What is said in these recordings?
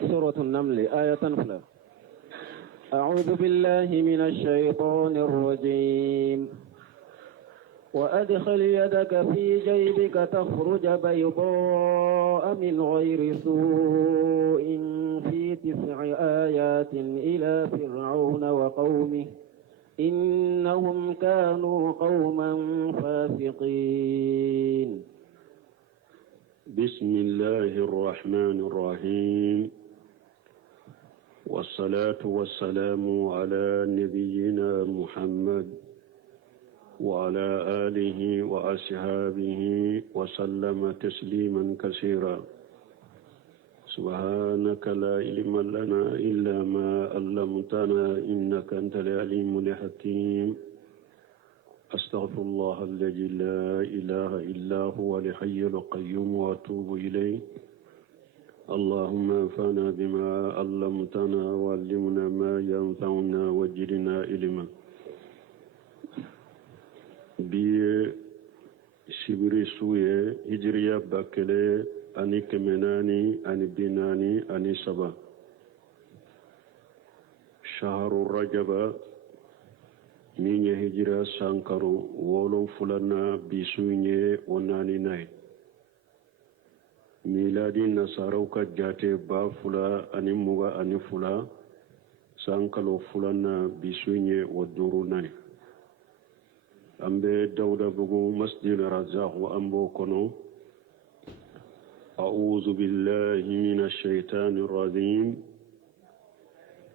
سورة النمل آية فلا. أعوذ بالله من الشيطان الرجيم. وأدخل يدك في جيبك تخرج بيضاء من غير سوء في 9 آيات إلى فرعون وقومه إنهم كانوا قوما فاسقين. بسم الله الرحمن الرحيم، والصلاة والسلام على نبينا محمد وعلى آله وأصحابه وسلم تسليما كثيرا. سبحانك لا علم لنا إلا ما علمتنا إنك أنت العليم الحكيم. أستغفر الله الذي لا إله إلا هو الحي القيوم وأتوب إليه. اللهم انفعنا بما علمتنا وعلمنا ما ينفعنا وزدنا علما. biye sibiri suye hijriya bakele ani kemenani ani binani ani saba shaharu rajaba minye hijra sankaru wolon fulana bisuye onani nay miladi nasarau ka jate ba fula ani muga ani fula sankalo fulana bisuye waduru nay ambe dawda bugu masjid razaq wa ambo kono. a'udhu billahi minash shaitanir rajim.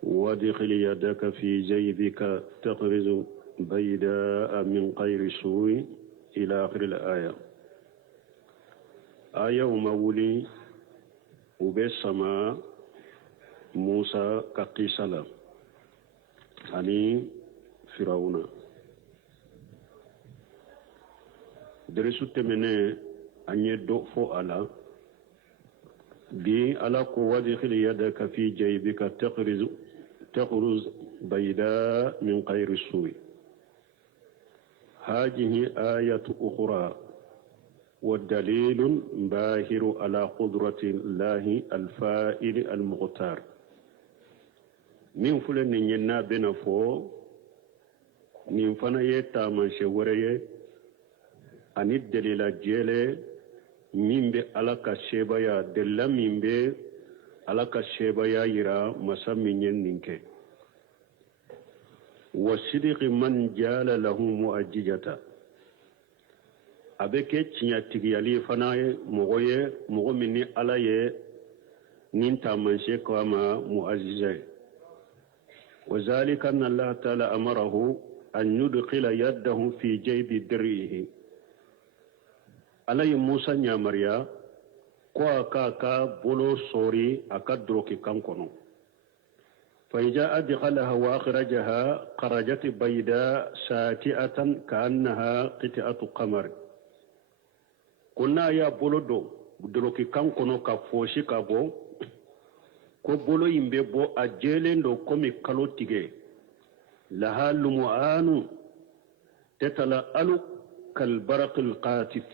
وادخل يدك في جيبك تخرج بيداء من غير سوء إلى آخر الآية. آية مولي وبسما موسى كقيسلا أني فرعون درسو تمنى أن يدو فو على بي على قوة يدك في جيبك تخرج بيداء من غير سوء. هذه آية أخرى والدليل باهر على قدرة الله الفائل المختار. من فلن ينا بنفو من فنا يتامن شوريه ani delila jele min be ala ka sebaya della min be ala ka sebaya yira masa min yen ninke wa sidiqi man jala lahu muajjata abeke tinya tigiyali fanaye mogo min ni ala ye nin tamanse kama muazzizai wa zalika anna allah ta'ala amarahu an yudkhila yadahu fi jaybi dirrihi. Alayi Musa nyamariya ko aka bolo sori aka droki kankono fa ija adkhalaha wa akhrajaha kharajat bayda sati'atan ka'annaha qit'atu qamar. Kunna ya bolo do droki kankono ka foshi ka bo ko bolo yimbe bo ajele ndo komi kalo tige laha lumu'anu tatala alu kal baraqil qatif.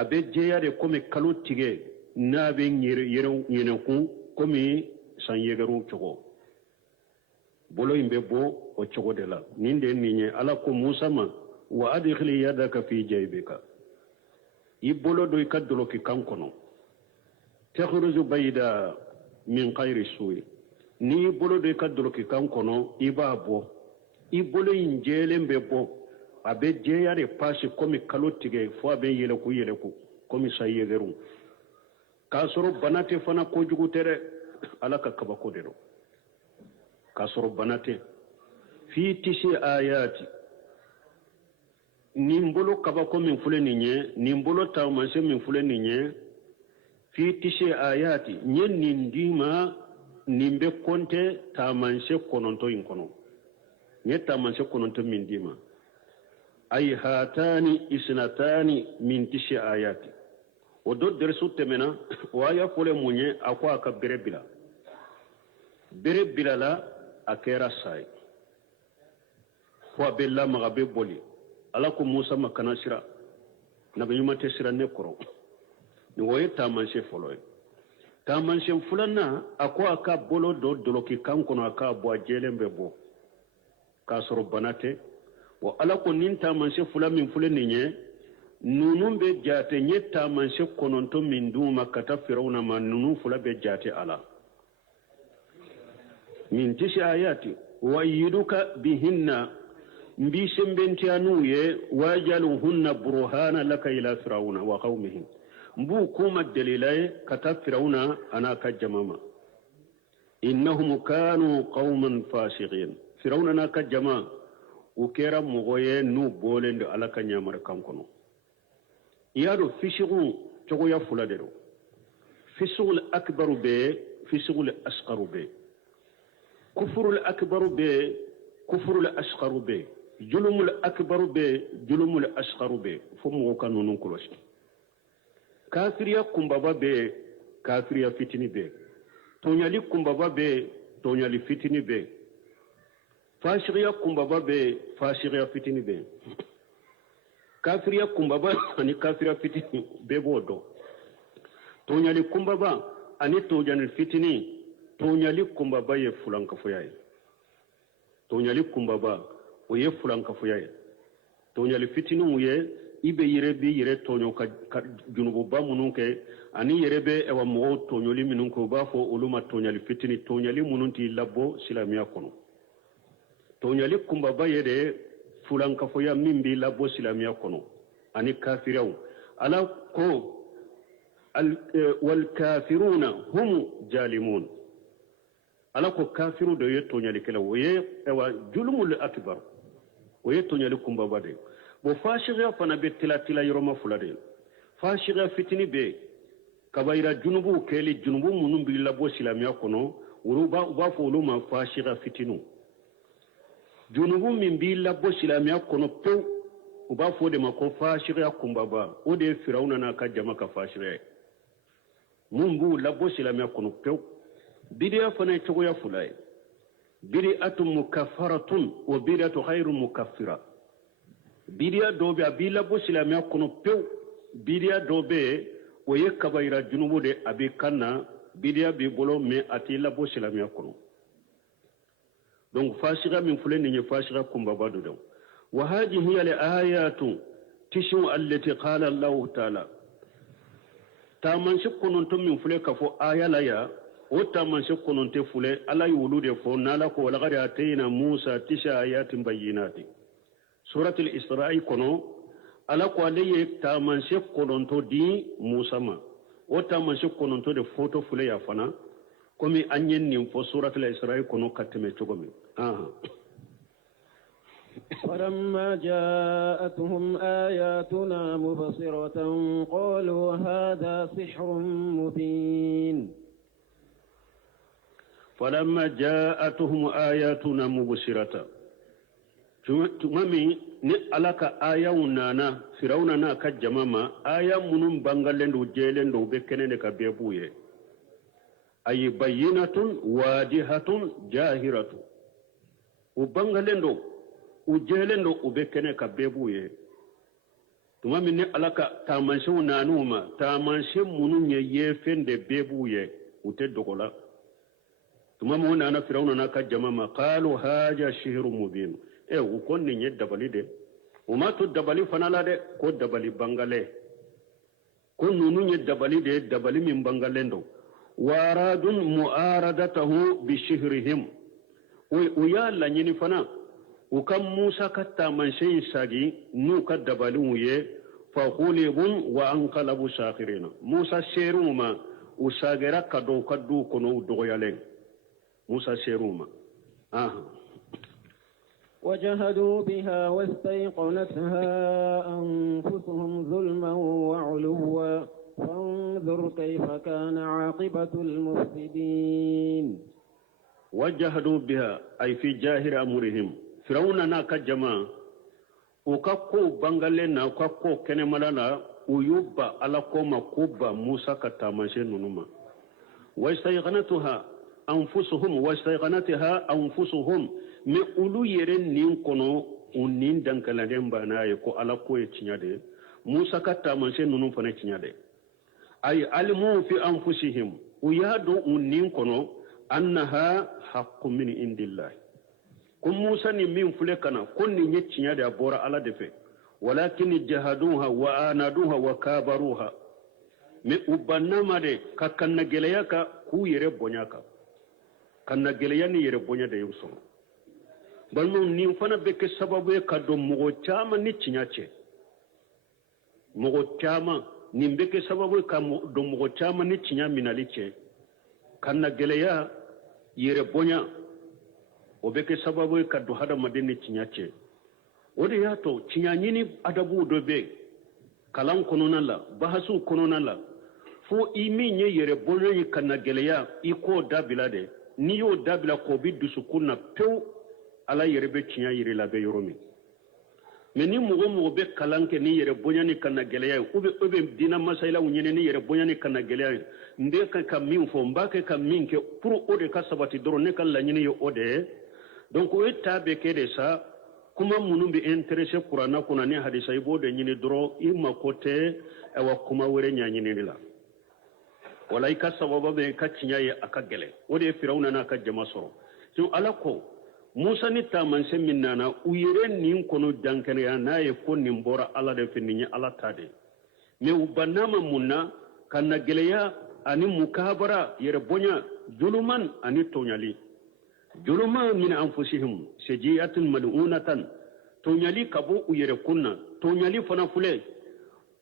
abe jeyare komi kalo tige na be yerenku komi san yegaru chogo bolo imbe bo o chogo de la ninde ninye ala ko Musa ma wa adkhili yadaka fi jaybika ibolo do ikadlo ki kankono takhruju bayda min khayri suwi ni bolo do ikadlo ki kankono ibabo ibolo injele mbe bo abe jeyare pasi komi kalo tige fo abe yele ku komi sayegeru kasoro banate fana ko jugutere alaka kabako dero kasoro banate fi tisi ayati nimbolo kabako min fule ninye nimbolo tawmanse min fule ninye fi tisi ayati nyen nindima nimbe konte tamanse kononto inkono nye tamanse kononto min dima ay hatani isnatani min tishi ayati o do dersu temena waya fole munye akwa aka berebila la akera sai fo bella magabe boli ala ko Musa makana sira nabi yuma te sira ne koro ni woye tamanse foloy tamansen fulanna ako aka bolo do doloki kan kono aka bo jelen be bo ka soro banate wa ala ko nin tamansen fula min fule ninye nunun be jate nye tamansen kononto min duma kata firawna ma nunun fula be jate ala min tisi ayati wa yiduka bihinna mbi sembentianuye wajaluhunna burhana laka ila firawna wa qaumihi mbu kuma dalilai kata firawna ana ka jamama innahum kanu qauman fasiqin firawna na ka jama ukera mogoye nu bolende alaka nyamar kankono yado fishigu togo ya fuladero fishul akbaru be fishul asqaru be kufrul akbaru be kufrul asqaru be julumul akbaru be julumul asqaru be fo mo kanunun kulosi kafiriya kumbaba be kafiriya fitini be tonyali kumbaba be tonyali fitini be fashiriya kumbaba be fashiriya fitini be kafiriya kumbaba ani kafiriya fitini be bodo tonyali kumbaba ani tonyali fitini tonyali kumbaba ye fulanka foyaye tonyali kumbaba o ye fulanka foyaye tonyali fitini uye ibe yere bi yere tonyo ka junubu ba munun ke ani yere be ewa mo tonyoli minun ko ba fo uluma tonyali fitini tonyali munun ti labbo silamiya kono tonyali kumba ba yere fulan ka foya mimbi labbo silamiya kono ani kafiraw ala ko wal kafiruna hum jalimun ala ko kafiru de ye tonyali kala woye ewa julumul akbar woye tonyali kumba ba de bo fashiga fana be tila yoroma fulade fashiga fitini be kabaira junubu keli junubu munum bi labo silamiya kono uruba uba fo luma fashiga fitinu junubu min bi labo silamiya kono pe uba fo de mako fashiga kumbaba o de firawna na ka jama ka fashiga mumbu labo silamiya kono pe bidiya fana chogo ya fulay bid'atun mukaffaratun wa bid'atu ghairu mukaffira bidiya dobe abila bo silamiya kono pew bidiya dobe o ye kabayira junubu de abi kanna bidiya bi bolo me ati la bo silamiya kono donc fashiga min fuleni ni fashiga kumba badu do wa hadhihi al ayatu tishu allati qala Allah ta'ala taman shi konon to min fule ka fo aya la ya o taman shi konon te fule ala yulu de fo nala ko la gari atayna Musa tisha ayatin bayyinati suratul isra'i kono ala ko aleye tamanse kononto di musa ma o tamanse kononto de photo fule ya fana komi anyen nim fo suratul isra'i kono kateme chogomi فلما جاءتهم آياتنا مبصرة قالوا هذا سحر مبين فلما جاءتهم آياتنا مبصرة tumami ni alaka aya unana firawna na ka jamama aya munun bangalendo jelendo be kenene ka bebuye ay bayyinatun wadihatun jahiratu u bangalendo u jelendo u be kenene ka bebuye tumami ni alaka tamanshi unanuma tamanshi munun ye yefende bebuye ute dogola tumami unana firawna na ka jamama qalu haja shihrun mubin ukon ni nye dabali de uma to dabali fanala de ko dabali bangale ko nunu nye dabali de dabali min bangalendo waradun muaradatahu bi shihrihim uya la nyini fana ukam Musa katta man shay sagi nu ka dabali uye fa khulibun wa anqalabu sakhirina Musa seruma usagera kadu kono dogoyalen Musa seruma وجهدوا بها واستيقنتها أنفسهم ظلما وعلوا فانظر كيف كان عاقبة المفسدين وجهدوا بها أي في جاهر أمرهم فرعون ناك جماعة وكاكو بانغالينا وكاكو كنمالانا ويوبا على كوما كوبا موسى كتاماشي نونما واستيقنتها أنفسهم me ulu yere nin kono unin dankaladen banaye ko ala ko e tinyade Musa katta man se nunu fana tinyade ay alimu fi anfusihim uyado unnin kono annaha haqqun min indillahi kun musa ni min fule kana kun ni nyecinya da bora ala defe walakin jahaduha wa anaduha wa kabaruha me ubanama de kakanna geleya ka ku yere bonyaka kanna geleya ni yere bonya da yuso balmo ni fana beke sababu ka do mugo chama ni cinyace mugo chama ni beke sababu ka do mugo chama ni cinya minaliche kanna geleya yere bonya o beke sababu ka do hada madini cinyace wode yato cinya nyini adabu do be kalan konona la bahasu konona la fo imi nye yere bonya ni kanna geleya iko dabila de ni yo dabila ko bi dusukunna pew ala yere be cinya yere la be yoromi mais ni mugo be kalanke ni yere bonya ni kanna geleya ube dina masaila unyene ni yere bonya ni kanna geleya nde ka min fo mbake ka min ke pour ode ka sabati doro ne kan la nyini yo ode donc o tabe ke de sa kuma munu bi intéressé qur'ana kuna ni hadisa ibo de nyini doro imma kote e wa kuma wore nyanyini la wala ka sababa be ka cinya ye aka gele ode firawna na ka jama soro so alako musa ni taman se minnana uyere nin kono dankene ya naye ko nin bora ala de finni ala tade me ubanama munna kanna geleya ani mukabara yere bonya juluman ani tonyali juluma min anfusihim sajiyatun mal'unatan tonyali kabo uyere kunna tonyali fana fule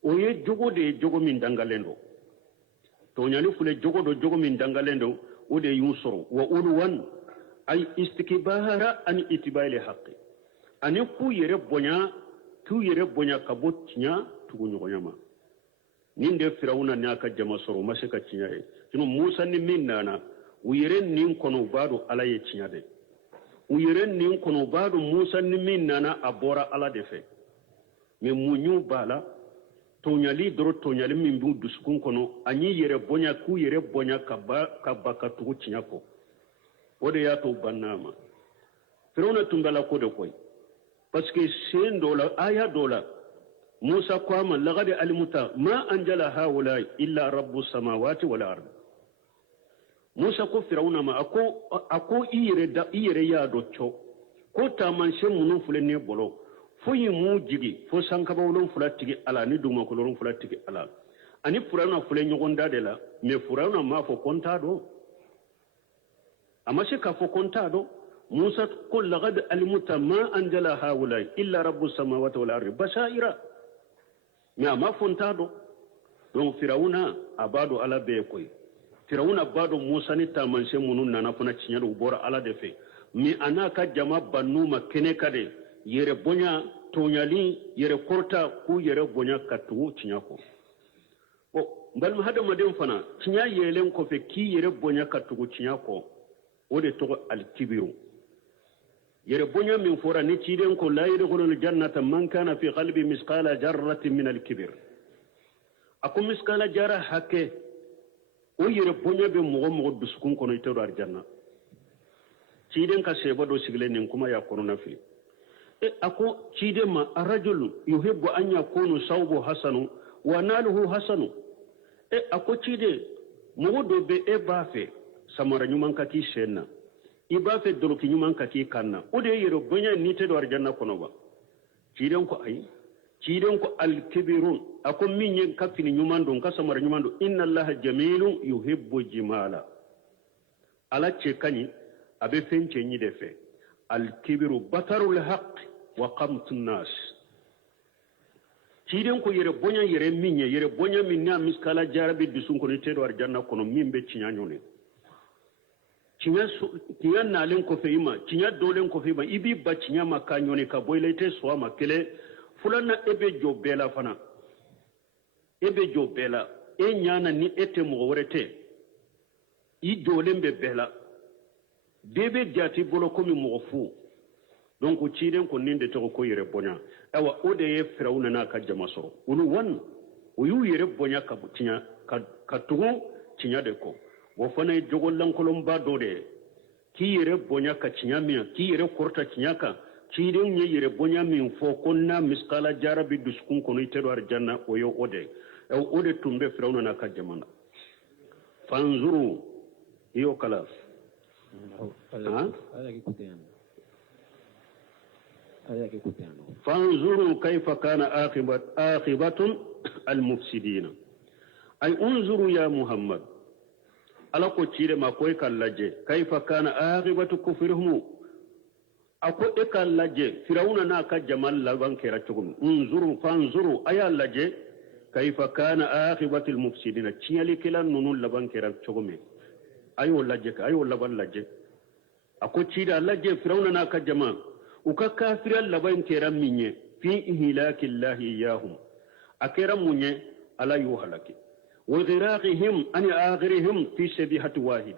oye jogo de jogo min dangalendo tonyali fule jogo min dangalendo ode yusoro wa ulwan ay istikbara an itibali haqqi ani ku yere bonya kabo tinya tugu nyogonyama ninde firawuna ne aka jama soro masaka tinya e tino musa ni minnana uyere nin kono bado ala ye tinya de uyere nin kono bado musa ni minnana abora ala de fe me munyu bala tonyali doro tonyali min bu duskun kono anyi yere bonya ku yere bonya kabaka tugu tinya ko ode ya to bannama firawna tumbala ko de koy parce que sen dola aya dola musa kwama lagade alimuta ma anjala haula illa rabbus samawati wal ard musa ko firawna ma ako iyere ya do cho ko taman se munu fule ne bolo foyi mu jigi fo sankaba wolon fula tigi ala ni duma ko lorun fula tigi ala ani firawna fule nyogonda de la me firawna ma fo konta do amashi ka fo konta do musa ko lagad alimuta ma anjala haula illa rabbus samawati wal ard basaira me ama fonta do donc firawna abado ala be koy firawna bado musa ni tamanse munun nana fana cinya do bora ala de fe mi anaka jama banuma kene kade yere bonya tonyali yere korta ku yere bonya katu cinya ko o bal ma hada madem fana cinya yelen ko fe ki yere bonya katu cinya ko ode to al kibiru yere bonya min fora ni ciden ko la yadkhulul jannata man kana fi qalbi misqala jarratin min al kibir akum misqala jara hakke o yere bonya be mo duskun kono ito do arjanna ciden ka seba do sigle nin kuma ya kono na fi ako ciden ma arrajul yuhibbu an yakunu sawbu hasanu wa naluhu hasanu ako cide mo do be bafe samara nyuman ka ki senna iba fe dolo ki nyuman ka ki kanna ode yero bonya ni te do arjanna kono ba ciden ko al kibirun ako minye ka fini nyuman don ka samara nyuman do inna allaha jamilun yuhibbu jimala ala ce kani abe fenche nyi de fe al kibiru batarul haqq wa qamtun nas ciden ko yere bonya minna miskala jarabe dusun ko ni te do arjanna kono mimbe cinyanyone cinya nalen ko fe ima cinya dolen ko fe ima ibi ba cinya makanyo ne ka boylete so ma kele fulana ebe jo bela fana e nyana ni ete mo worete i dolen be bela debe jati bolo ko mi mo fu donc ciiden ko ninde to ko yere bonya awa ode ye firawna na ka jama soro ulu wan o yu yere bonya ka cinya ka tugo cinya de ko wo fana jogol lankolon ba dode ki yere bonya ka cinya mi ki yere korta cinya ka ciiden nye yere bonya mi fo konna miskala jarabi duskun kono ite do arjanna o yo ode tumbe firawna na ka jamana fanzuru iyo kala فانظروا كيف كان عاقبة المفسدين أي انظروا يا محمد على كتير ما كويك اللجي كيف كان عاقبة كفرهم أكو إكا اللجي فرعون ناكا جمال لبان كيرتكم انظروا فانظروا أي اللجي كيف كان عاقبة المفسدين تيالي كلا ننون لبان كيرتكم أيو اللجي أيو لبان اللجي أكو تير اللجي فرعون ناكا جمال uka kafira laban keran minye fi ihlaki llahi iyahum akeran munye ala yuhalaki wa ghiraqihim an aghirihim fi sabihati wahid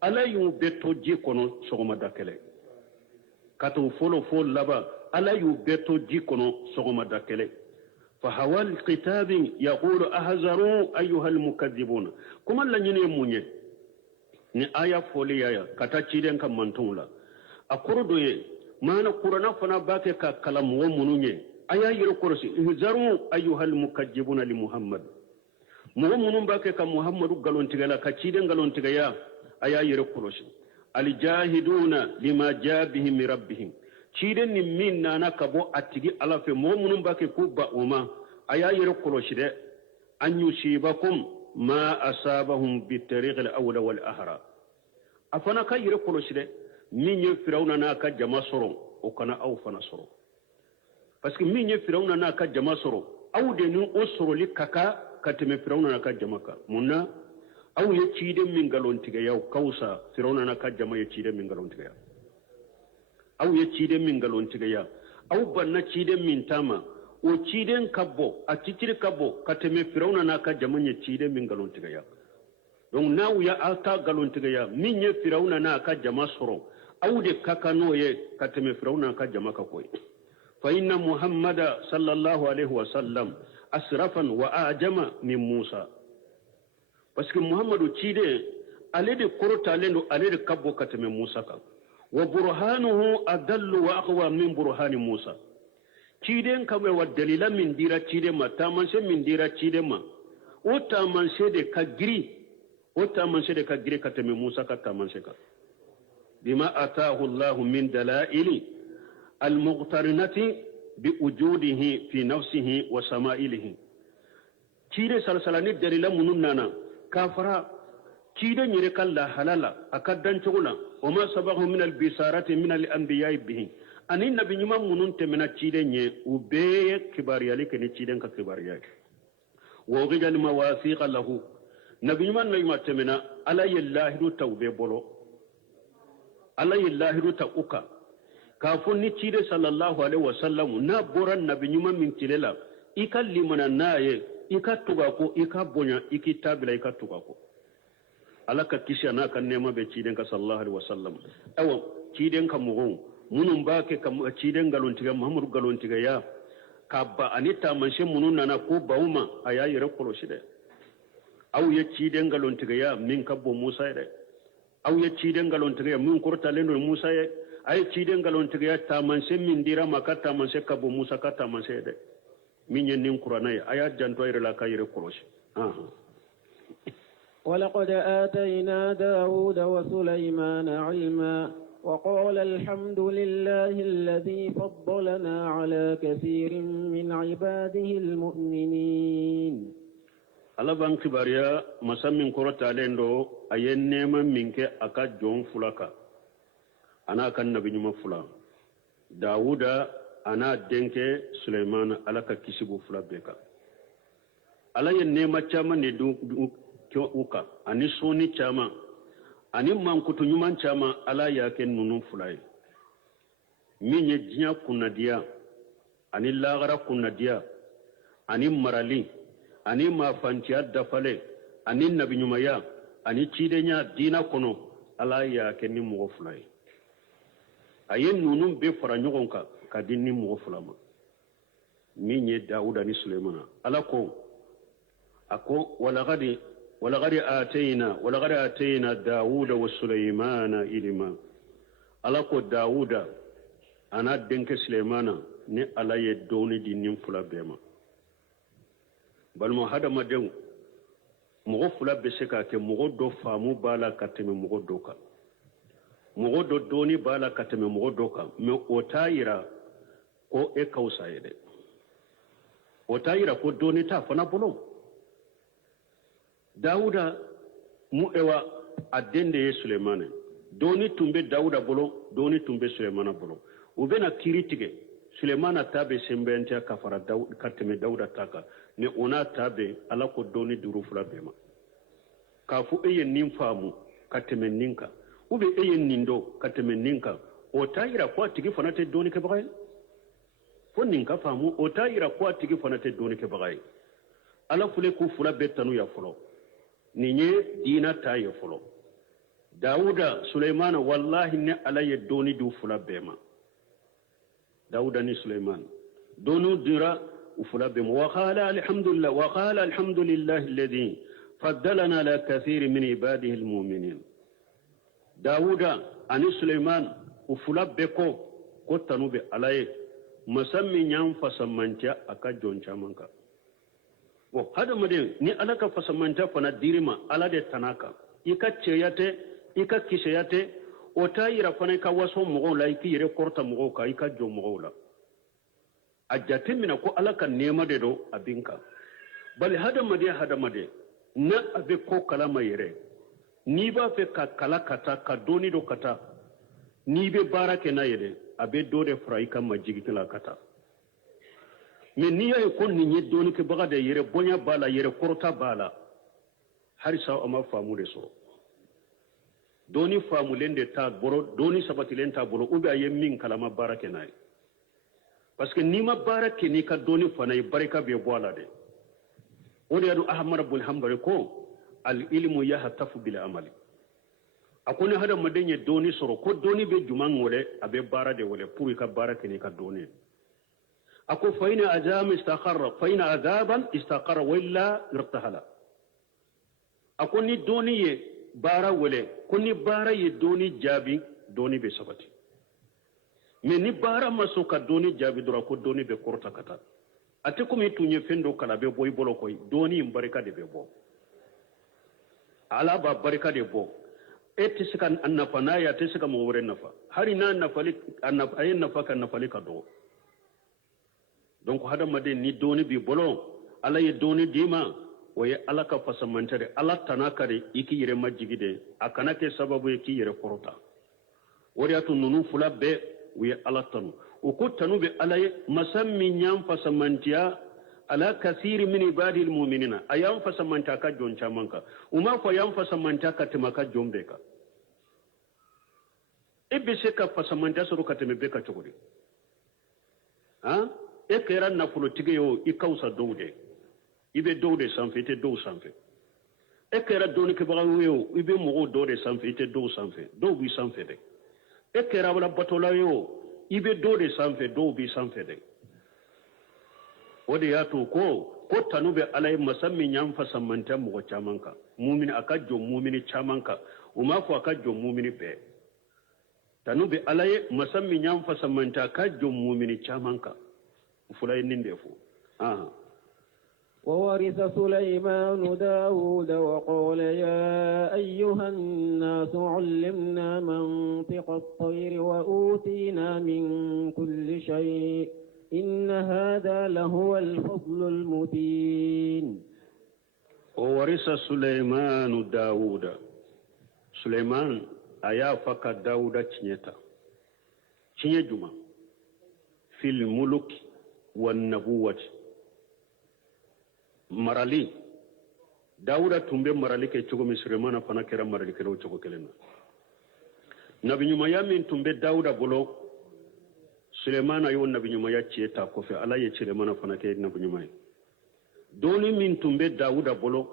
ala yu beto ji kono sogoma dakele kato folo fol laba ala yu beto ji kono sogoma dakele fa hawal kitab yaqulu ahzaru ayuha almukaththibun kuma lanyine munye ni aya foliya kata ciden kam mantunla akurdoye mana qur'ana fana bake ka kalam wo mununye aya yiro korosi ihzaru ayyuhal mukaththibuna li muhammad mo munun bake ka muhammadu galontigala ka ciden galontigaya aya yiro korosi al jahiduna lima jaa bihi min rabbihim ciden ni min nana kabo atigi alafe mo munun bake kubba uma aya yiro korosi de an yusibakum ma asabahum bi tariq al awla wal ahra afana ka yiro korosi de min ye firawna n'a ka jama sɔrɔ o kana aw fana sɔrɔ parce que min ye firawna n'a ka jama sɔrɔ aw de ni o sɔrɔli ka ka tɛmɛ firawna n'a ka jama kan mun na aw ye ciden min nkalontigɛya o ka wusa firawna n'a ka jama ye ciden min nkalontigɛya aw ye ciden min nkalontigɛya aw banna ciden min taama o ciden ka bɔ a titiri ka bɔ ka tɛmɛ firawna n'a ka jama ye ciden min nkalontigɛya donc n'aw ya aw ta nkalontigɛya min ye firawna n'a ka jama sɔrɔ aw de ka kan n'o ye ka tɛmɛ firawuna ka jama ka koyi fa inna muhammada sallallahu alaihi wa sallam asrafan wa ajama min musa parce que muhammadu cide ale de korotalen do ale de kabbo ka tɛmɛ musa kan wa burhanuhu adallu wa aqwa min burhani musa ciden ka wa dalila min dira cide ma tamanse min dira cide ma o tamanse de ka giri ka tɛmɛ musa ka tamanse kan بما أتاه الله من دلائل المقترنة بوجوده في نفسه وسمائله كيري سلسلاني دليل منوننا كافرا كيري نيرك الله حلالا أكدن شغلا وما سبقه من البسارة من الأنبياء به أني النبي نما منون تمنا كيري ني وبي كباريا لك ني كيري كباريا وغير المواثيق له نبي نما نيما تمنا على الله توبه بولو Allah yi lahiru ta uka kafin ni cire sallallahu alaihi wasallam na boran nabi nyuma min tilela ika limana naye ika tuga ko ika bonya iki tabila ika tuga ko alaka kisha na kan nema be ciden ka sallallahu alaihi wasallam awo ciden ka mugon munun ba ke kam ciden galontiga muhammadu galontiga ya kabba anita manshe munun nana ko bauma ayayi rakolo shide aw ye ciden galontiga ya min kabbo musa de aw ye ciden galontiga min kurta lendo musa ye ay ciden galontiga tamanse min dira maka tamanse kabo musa ka tamanse de min yen qur'ana ye aya janto ire la kayire koroshi ولقد آتينا داود وسليمان علما وقال الحمد لله الذي فضلنا على كثير من عباده المؤمنين Allah ban kibariya masammin korota lendo ayen nema minke aka jon fulaka ana kan nabi nyuma fula Dawuda ana denke Sulaiman alaka kisibu fula beka ala yen nema chama ne du uka ani soni chama ani mankutu nyuma chama ala yake nunu fulai minye jinya kunadiya ani lagara kunadiya ani marali ani mafantiya dafale ani nabi nyumaya ani cidenya dina kono ala ya kenni mugo fulay ayen nunum be fara nyogon ka dinni mugo fulama minye Dawuda ni Sulaimana ala ko ako wala gadi atayna Dawuda wa Sulaimana ilma ala ko Dawuda ana denke Sulaimana ni ala ye doni dinni fula bema balmo hada madew mɔgɔ fila bɛ se ka kɛ mɔgɔ dɔ faamu b'a la ka tɛmɛ mɔgɔ dɔ kan mɔgɔ dɔ dɔɔni b'a la ka tɛmɛ mɔgɔ dɔ kan mɛ o t'a yira ko e ka wusa ye dɛ o t'a yira ko dɔɔni t'a fana bolo dawuda mu ewa a den de ye sulemana dɔɔni tun bɛ dawuda bolo dɔɔni tun bɛ sulemana bolo u bɛna kiiri tigɛ sulemana ta bɛ sɛnbɛntiya ka fara ka tɛmɛ dawuda ta kan ni o n'a ta bɛ ala ko dɔɔni duuru fila bɛɛ ma k'a fɔ e ye nin faamu ka tɛmɛ nin kan ou bien e ye nin dɔn ka tɛmɛ nin kan o t'a yira ko a tigi fana tɛ dɔɔni kɛbaga ye fo nin ka faamu o t'a yira ko a tigi fana tɛ dɔɔni kɛbaga ye ala fule k'u fila bɛɛ tanuya fɔlɔ nin ye diina ta ye fɔlɔ dawuda sulemana wallahi ne ala ye dɔɔni du fila bɛɛ ma dawuda ni sulemana dɔɔni dira u fila bɛɛ ma wa qala alhamdulillahi alladhi faddalana ala kathiri min ibadihi almu'minin dawuda ani suleiman u fila bɛɛ ko tanu bɛ ala ye masa min y'an fasamantiya a ka jɔn caman kan bon hadamaden ni ala ka fasamantiya fana dir'i ma ala de tan'a kan i ka cɛya tɛ i ka kisɛya tɛ o t'a yira fana i ka waso mɔgɔw la i k'i yɛrɛ kɔrɔta mɔgɔw kan i ka jɔ mɔgɔw la a jate minɛ ko ala ka nɛɛma de don a bin kan bali hadamaden na a bɛ ko kalama yɛrɛ n'i b'a fɛ ka kala ka taa ka dɔɔni dɔ ka taa n'i bɛ baara kɛ n'a ye dɛ a bɛ dɔ de fara i ka majigin la ka taa mɛ n'i y'a ye ko nin ye dɔɔni kɛbaga de yɛrɛ bonya b'a la yɛrɛ kɔrɔta b'a la halisa a ma faamu de sɔrɔ dɔɔni faamulen de t'a bolo dɔɔni sabatilen t'a bolo ou bien a ye min kalama baara kɛ n'a ye parce que n'i ma baara kɛ n'i ka dɔɔni fana ye barika bɛ bɔ a la dɛ o de y'a dɔn ahamadu bun hanbali ko al-ilmu yahtafu bil amali ako ni hadamaden ye dɔɔni sɔrɔ ko dɔɔni bɛ juman wɛrɛ a bɛ baara de wɛrɛ pour i ka baara kɛ n'i ka dɔɔni ako fa ina azaban istaqarra wa illa irtahala ako ni dɔɔni ye baara wɛrɛ ko ni baara ye dɔɔni jaabi dɔɔni bɛ sabati mais ni baara ma sɔn ka dɔɔni jaabi dɔrɔn ko dɔɔni bɛ kɔrɔta ka taa a tɛ komi i tun ye fɛn dɔ kala a bɛ bɔ i bolo koyi dɔɔni in barika de bɛ bɔ ala b'a barika de bɔ e tɛ se ka nafa n'a ye a tɛ se ka mɔgɔ wɛrɛ nafa hali n'a nafali a ye nafa ka nafali ka dɔgɔ donc hadamaden ni dɔɔni b'i bolo ala ye dɔɔni d'i ma o ye ala ka fasamantiya de ala tana ka de i k'i yɛrɛ majigi de a kana kɛ sababu ye k'i yɛrɛ kɔrɔta o de y'a to ninnu fila bɛɛ u ye ala tanu u ko tanu bɛ ala ye masa min y'an fasamantiya ala kasiri min ibadil mu'minina a y'an fasamantiya ka jɔn caman kan u m'a fɔ a y'an fasamantiya ka tɛmɛ a ka jɔn bɛɛ kan e bɛ se ka fasamantiya sɔrɔ ka tɛmɛ bɛɛ kan cogo di e kɛra nafolotigi ye o i ka wusa dɔw de i bɛ dɔw de sanfɛ i tɛ dɔw sanfɛ e kɛra dɔɔnikɛbaga ye o i bɛ mɔgɔw dɔw de sanfɛ i tɛ dɔw sanfɛ dɔw b'i sanfɛ dɛ e kɛra batɔla ye o i bɛ dɔw de sanfɛ dɔw b'i sanfɛ dɛ o de y'a to ko tanu bɛ ala ye masa min y'an fasamantiya mɔgɔ caman kan mumini a ka jɔ mumini caman kan u m'a fɔ a ka jɔ mumini bɛɛ tanu bɛ ala ye masa min y'an fasamantiya a ka jɔ mumini caman kan u fɔra ye nin de fɔ وورث سليمان داود وقال يا أيها الناس علمنا منطق الطير وأوتينا من كل شيء إن هذا لهو الفضل المبين وورث سليمان داود سليمان أيا فك داود تنيتا تنيجما في الملك والنبوة marali dawuda tun bɛ marali kɛ cogo min sulemana fana kɛra marali kɛla o cogo kelen na nabiɲumanya min tun bɛ dawuda bolo sulemana y'o nabiɲumanya tiɲɛ ta kɔfɛ ala ye sulemana fana kɛ nabiɲuman ye dɔɔni min tun bɛ dawuda bolo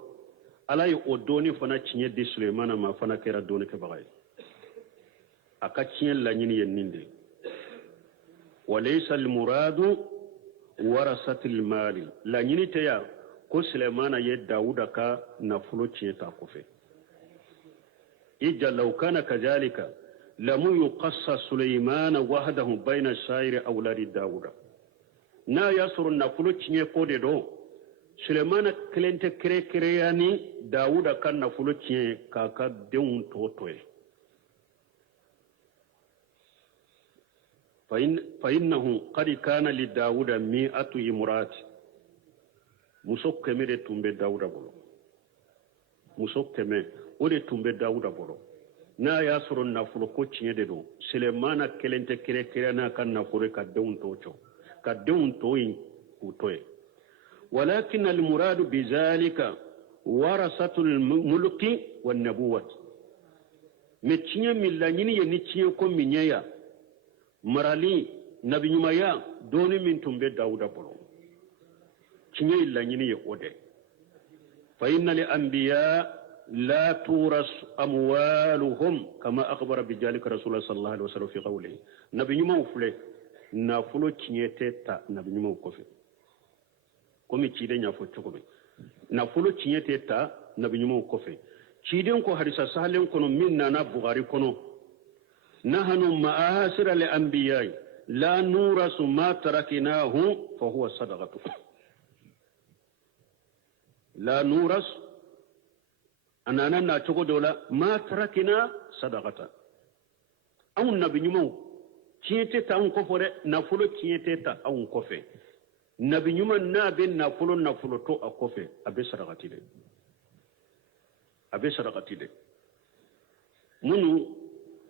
ala ye o dɔɔni fana tiɲɛ di sulemana ma fana kɛra dɔɔni kɛbaga ye a ka tiɲɛ laɲini ye nin de walaysa almuradu warasatil mali laɲini tɛ ya ko sulemana ye dawuda ka nafolo tiɲɛ ta kɔfɛ ija law kana kadhalika lamu yuqassa suleymana wahdahu bayna shairi awladi dawuda n'a y'a sɔrɔ nafolo tiɲɛ ko de don sulemana kelente kere kereyani dawuda kan nafolo tiɲɛ k'a ka denw tɔ to ye فإنه قد كان لداود 100 امرأة muso kɛmɛ de tun bɛ dawuda bolo muso kɛmɛ o de tun bɛ dawuda bolo n'a y'a sɔrɔ nafolo ko tiɲɛ de don sulemana kelen tɛ kere n'a ka nafolo ka denw tɔ cɔ ka denw tɔ in k'u to ye ولكن المراد بذلك ورثة الملك والنبوة متشيه من لانيني ينتشيه كم من يا مرالي نبي نمايا دوني من تنبي داود بلو تشيه لانيني يقوده فإن الأنبياء لا تورث أموالهم كما أخبر بذلك رسول الله صلى الله عليه وسلم في قوله نبي نمو فلي نافلو تشيه تتا نبي نمو كفي komi ciden ya fo cogo min nafolo tiɲɛ tɛ ta nabiɲumanw kɔfɛ ciden ko hadisa sahalen kono min nana bugari kono nahanu ma'asira li anbiya'i la nurasu ma tarakinahu fa huwa sadaqatu la nuras anana na cogo dɔ la ma tarakina sadaqata anw nabiɲumanw tiɲɛ tɛ ta anw kɔfɛ dɛ nafolo tiɲɛ tɛ ta anw kɔfɛ nabi ɲuman n'a bɛ nafolo to a kɔfɛ a bɛ sarakati de minnu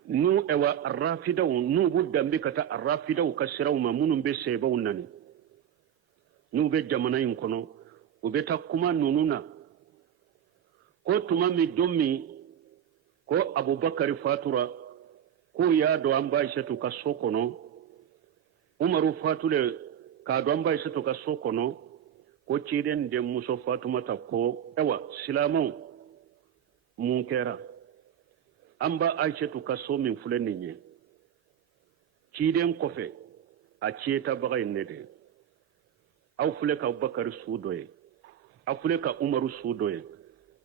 n'u ewa rafidaw n'u b'u danbe ka taa rafidaw ka siraw ma minnu bɛ sɛbaw nani n'u bɛ jamana in kɔnɔ u bɛ taa kuma ninnu na ko tuma min don min ko abubakari fatura k'u y'a dɔn an b'a Aisatu ka so kɔnɔ umaru fatule k'a dɔn an b'a Aisatu ka so kɔnɔ ko ciden den muso fatumata ko ewa silamɛw mun kɛra an b'a Aisatu ka so min filɛ nin ye ciden kɔfɛ a ciyetabaga ye ne de ye aw filɛ ka Abubakari su dɔ ye aw filɛ ka Umaru su dɔ ye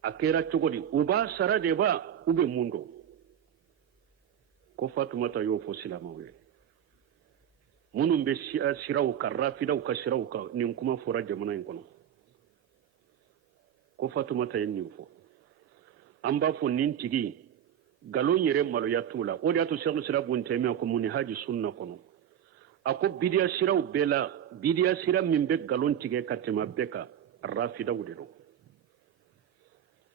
a kɛra cogo di u b'a sara de ba u bɛ mun dɔn ko fatumata y'o fɔ silamɛw ye minnu bɛ siraw ka rafidaw ka siraw kan nin kuma fɔra jamana in kɔnɔ ko fatumata ye nin fɔ an b'a fɔ nin tigi galon yɛrɛ maloya t'u la o de y'a to Seku Sira Bunitɛmiya ko mun ni haji sunna kɔnɔ a ko bidiya siraw bɛɛ la bidiya sira min bɛ galon tigɛ ka tɛmɛ bɛɛ kan rafidaw de don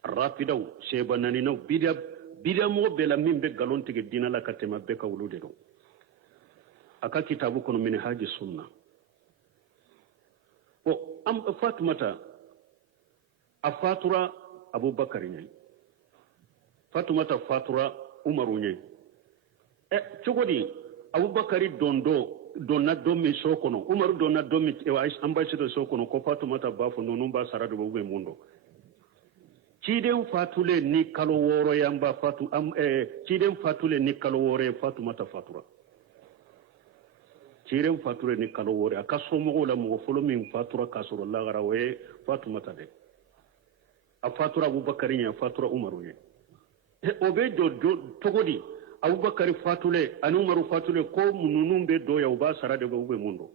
rafidaw sebananinaw bidiya mɔgɔ bɛɛ la min bɛ galon tigɛ diinɛ la ka tɛmɛ bɛɛ kan olu de don a ka kitabu kɔnɔ min ni haji sunna an fatumata a fatura Abubakari ɲɛ fatumata fatura Umaru ɲɛ cogo di Abubakari donna don min so kɔnɔ Umaru donna don min an b'a Aisatu so kɔnɔ ko fatumata b'a fɔ ninnu b'a sara de bɛ u bɛ mun dɔn ciden fatulen ni kalo 6 ye an b'a fatu ciden fatulen ni kalo 6 ye fatumata fatura ciden fatulen ni kalo 6 a ka somɔgɔw la mɔgɔ fɔlɔ min fatura k'a sɔrɔ lagara o ye fatumata de a fatura Abubakari ɲɛ a fatura Umaru ɲɛ o bɛ jɔ cogo di Abubakari fatulen ani Umaru fatulen ko ninnu bɛ dɔ ya u b'a sara de bɛ u bɛ mun dɔn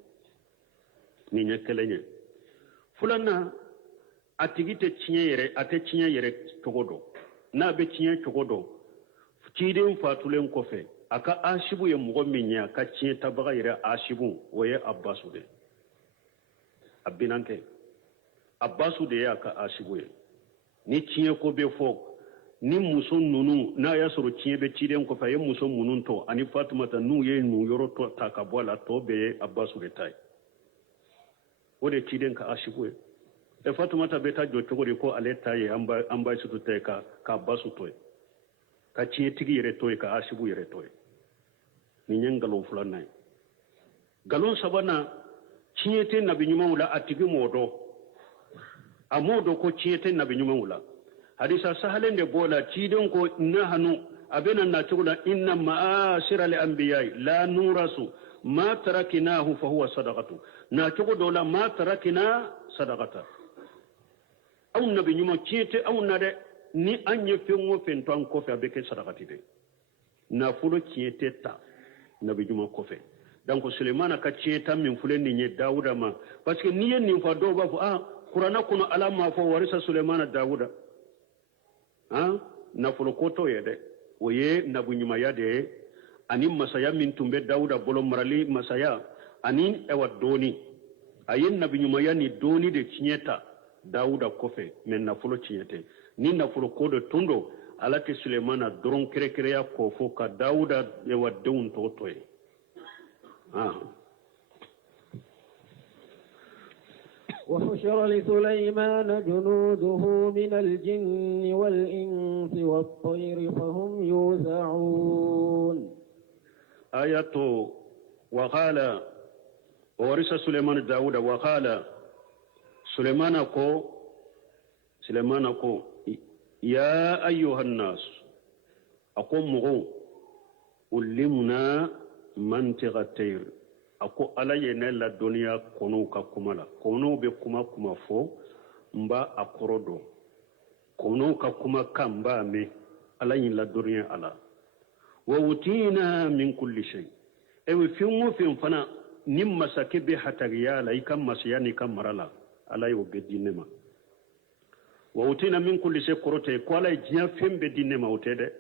nin ɲɛ kelen ye filanan a tigi tɛ tiɲɛ yɛrɛ a tɛ tiɲɛ yɛrɛ cogo dɔn n'a bɛ tiɲɛ cogo dɔn ciden fatulen kɔfɛ a ka asibu ye mɔgɔ min ye a ka tiɲɛ tabaga yɛrɛ asibu o ye Abasu de a binankɛ Abasu de ye a ka asibu ye ni tiɲɛ ko bɛ fɔ ni muso ninnu n'a y'a sɔrɔ tiɲɛ bɛ ciden kɔfɛ a ye muso minnu tɔ ani fatumata n'u ye ninnu yɔrɔ ta ka bɔ a la tɔ bɛɛ ye Abasu de ta ye o de ye ciden ka asibu ye fatumata bɛ taa jɔ cogo di ko ale ta ye an b'a Aisatu ta ye ka Abasu to ye ka tiɲɛtigi yɛrɛ to ye ka asibu yɛrɛ to ye nin ye nkalon filanan ye nkalon sabanan tiɲɛ tɛ nabi ɲumanw la a tigi m'o dɔn a m'o dɔn ko tiɲɛ tɛ nabi ɲumanw la hadisa sahalen de b'o la ciden ko nahanu a bɛna na cogo la inna ma'asira li anbiya'i la nurasu ma tarakinahu fa huwa sadaqatu na cogo dɔ la ma tarakina sadaqata aw nabi ɲuman tiɲɛ tɛ anw na dɛ ni an ye fɛn o fɛn to an kɔfɛ a bɛ kɛ sarakati de nafolo tiɲɛ tɛ ta nabi ɲuman kɔfɛ donc Sulemana ka tiɲɛ ta min filɛ nin ye Dawuda ma parce que n'i ye nin fɔ dɔw b'a fɔ qur'ana kuno ala ma fo warisa sulemana dawuda nafolo koto ye de o ye nabuɲumaya de ani masaya min tun bɛ dawuda bolo marali masaya ani ewa doni a ye nabiɲumaya ni doni de tiɲɛ ta dawuda kɔfɛ mɛ nafolo tiɲɛ tɛ ni nafolo ko de tun don ala tɛ sulemana dɔrɔn kɛrɛkɛrɛya kɔ fo ka dawuda ewa denw tɔgɔ tɔ ye وحشر لسليمان جنوده من الجن والإنس والطير فهم يوزعون آيات وقال ورث سليمان داود وقال سليمان كو يا أيها الناس أقوم علمنا منطق الطير ako ala ye ne la dɔnniya kɔnɔw ka kuma la kɔnɔw bɛ kuma fɔ n b'a a kɔrɔ dɔn kɔnɔw ka kuma kan n b'a mɛn ala ye la dɔnniya a la wa utina min kulli shay fɛn o fɛn fana ni masakɛ bɛ hatagiya la i ka masaya n'i ka mara la ala y'o bɛɛ di ne ma wa utina min kulli shay kɔrɔ tɛ ko ala ye diɲɛ fɛn bɛɛ di ne ma o tɛ dɛ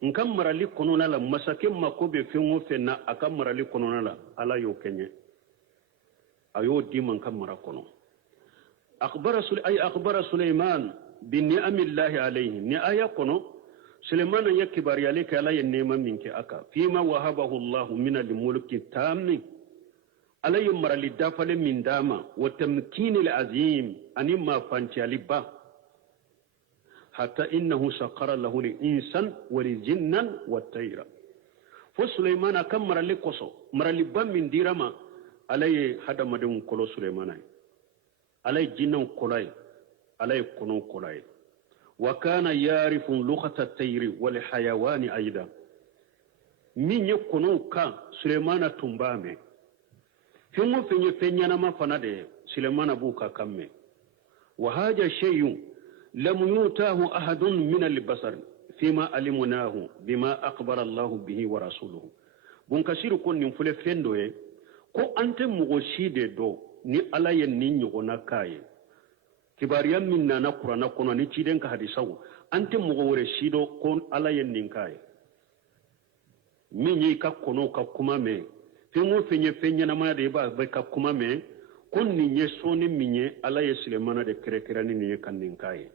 n ka marali kɔnɔna la masakɛ mako bɛ fɛn o fɛn na a ka marali kɔnɔna la ala y'o kɛ n ye a y'o di ma n ka mara kɔnɔ akhbara suleiman bi ni'amillahi alayhi ni aya kɔnɔ suleiman ye kibariyali kɛ ala ye nɛɛma min kɛ a kan fima wahabahu allahu min almulki tammi ala ye marali dafalen min d'a ma wa tamkini alazim ani mafanciyali ba حتى إنه سخر له الإنسان والجن والطير فسليمان كم مر لقصو مر لبام من ديرما عليه هذا مدون كلو سليمان عليه جنون كلاي عليه كنون كلاي وكان يعرف لغة الطير والحيوان أيضا من يكونوا كان سليمان تنبامه فين ينما فنادي سليمان بوكا كمه وهذا شيء لم يؤته أحد من البصر فيما علمناه بما أخبر الله به ورسوله بنكسير كون نفل فندوه كو أنت مغشيد دو ni ala ye nin ɲɔgɔnna k'a ye kibaruya min nana kuranna kɔnɔ ni ciden ka hadisaw an tɛ mɔgɔ wɛrɛ si dɔn ko ala ye nin k'a ye min y'i ka kɔnɔw ka kuma mɛn fɛn o fɛn ye fɛn ɲɛnamaya de i b'a bɛ ka kuma mɛn ko nin ye sɔnni min ye ala ye silamana de kɛrɛkɛrɛ ni nin ye ka nin k'a ye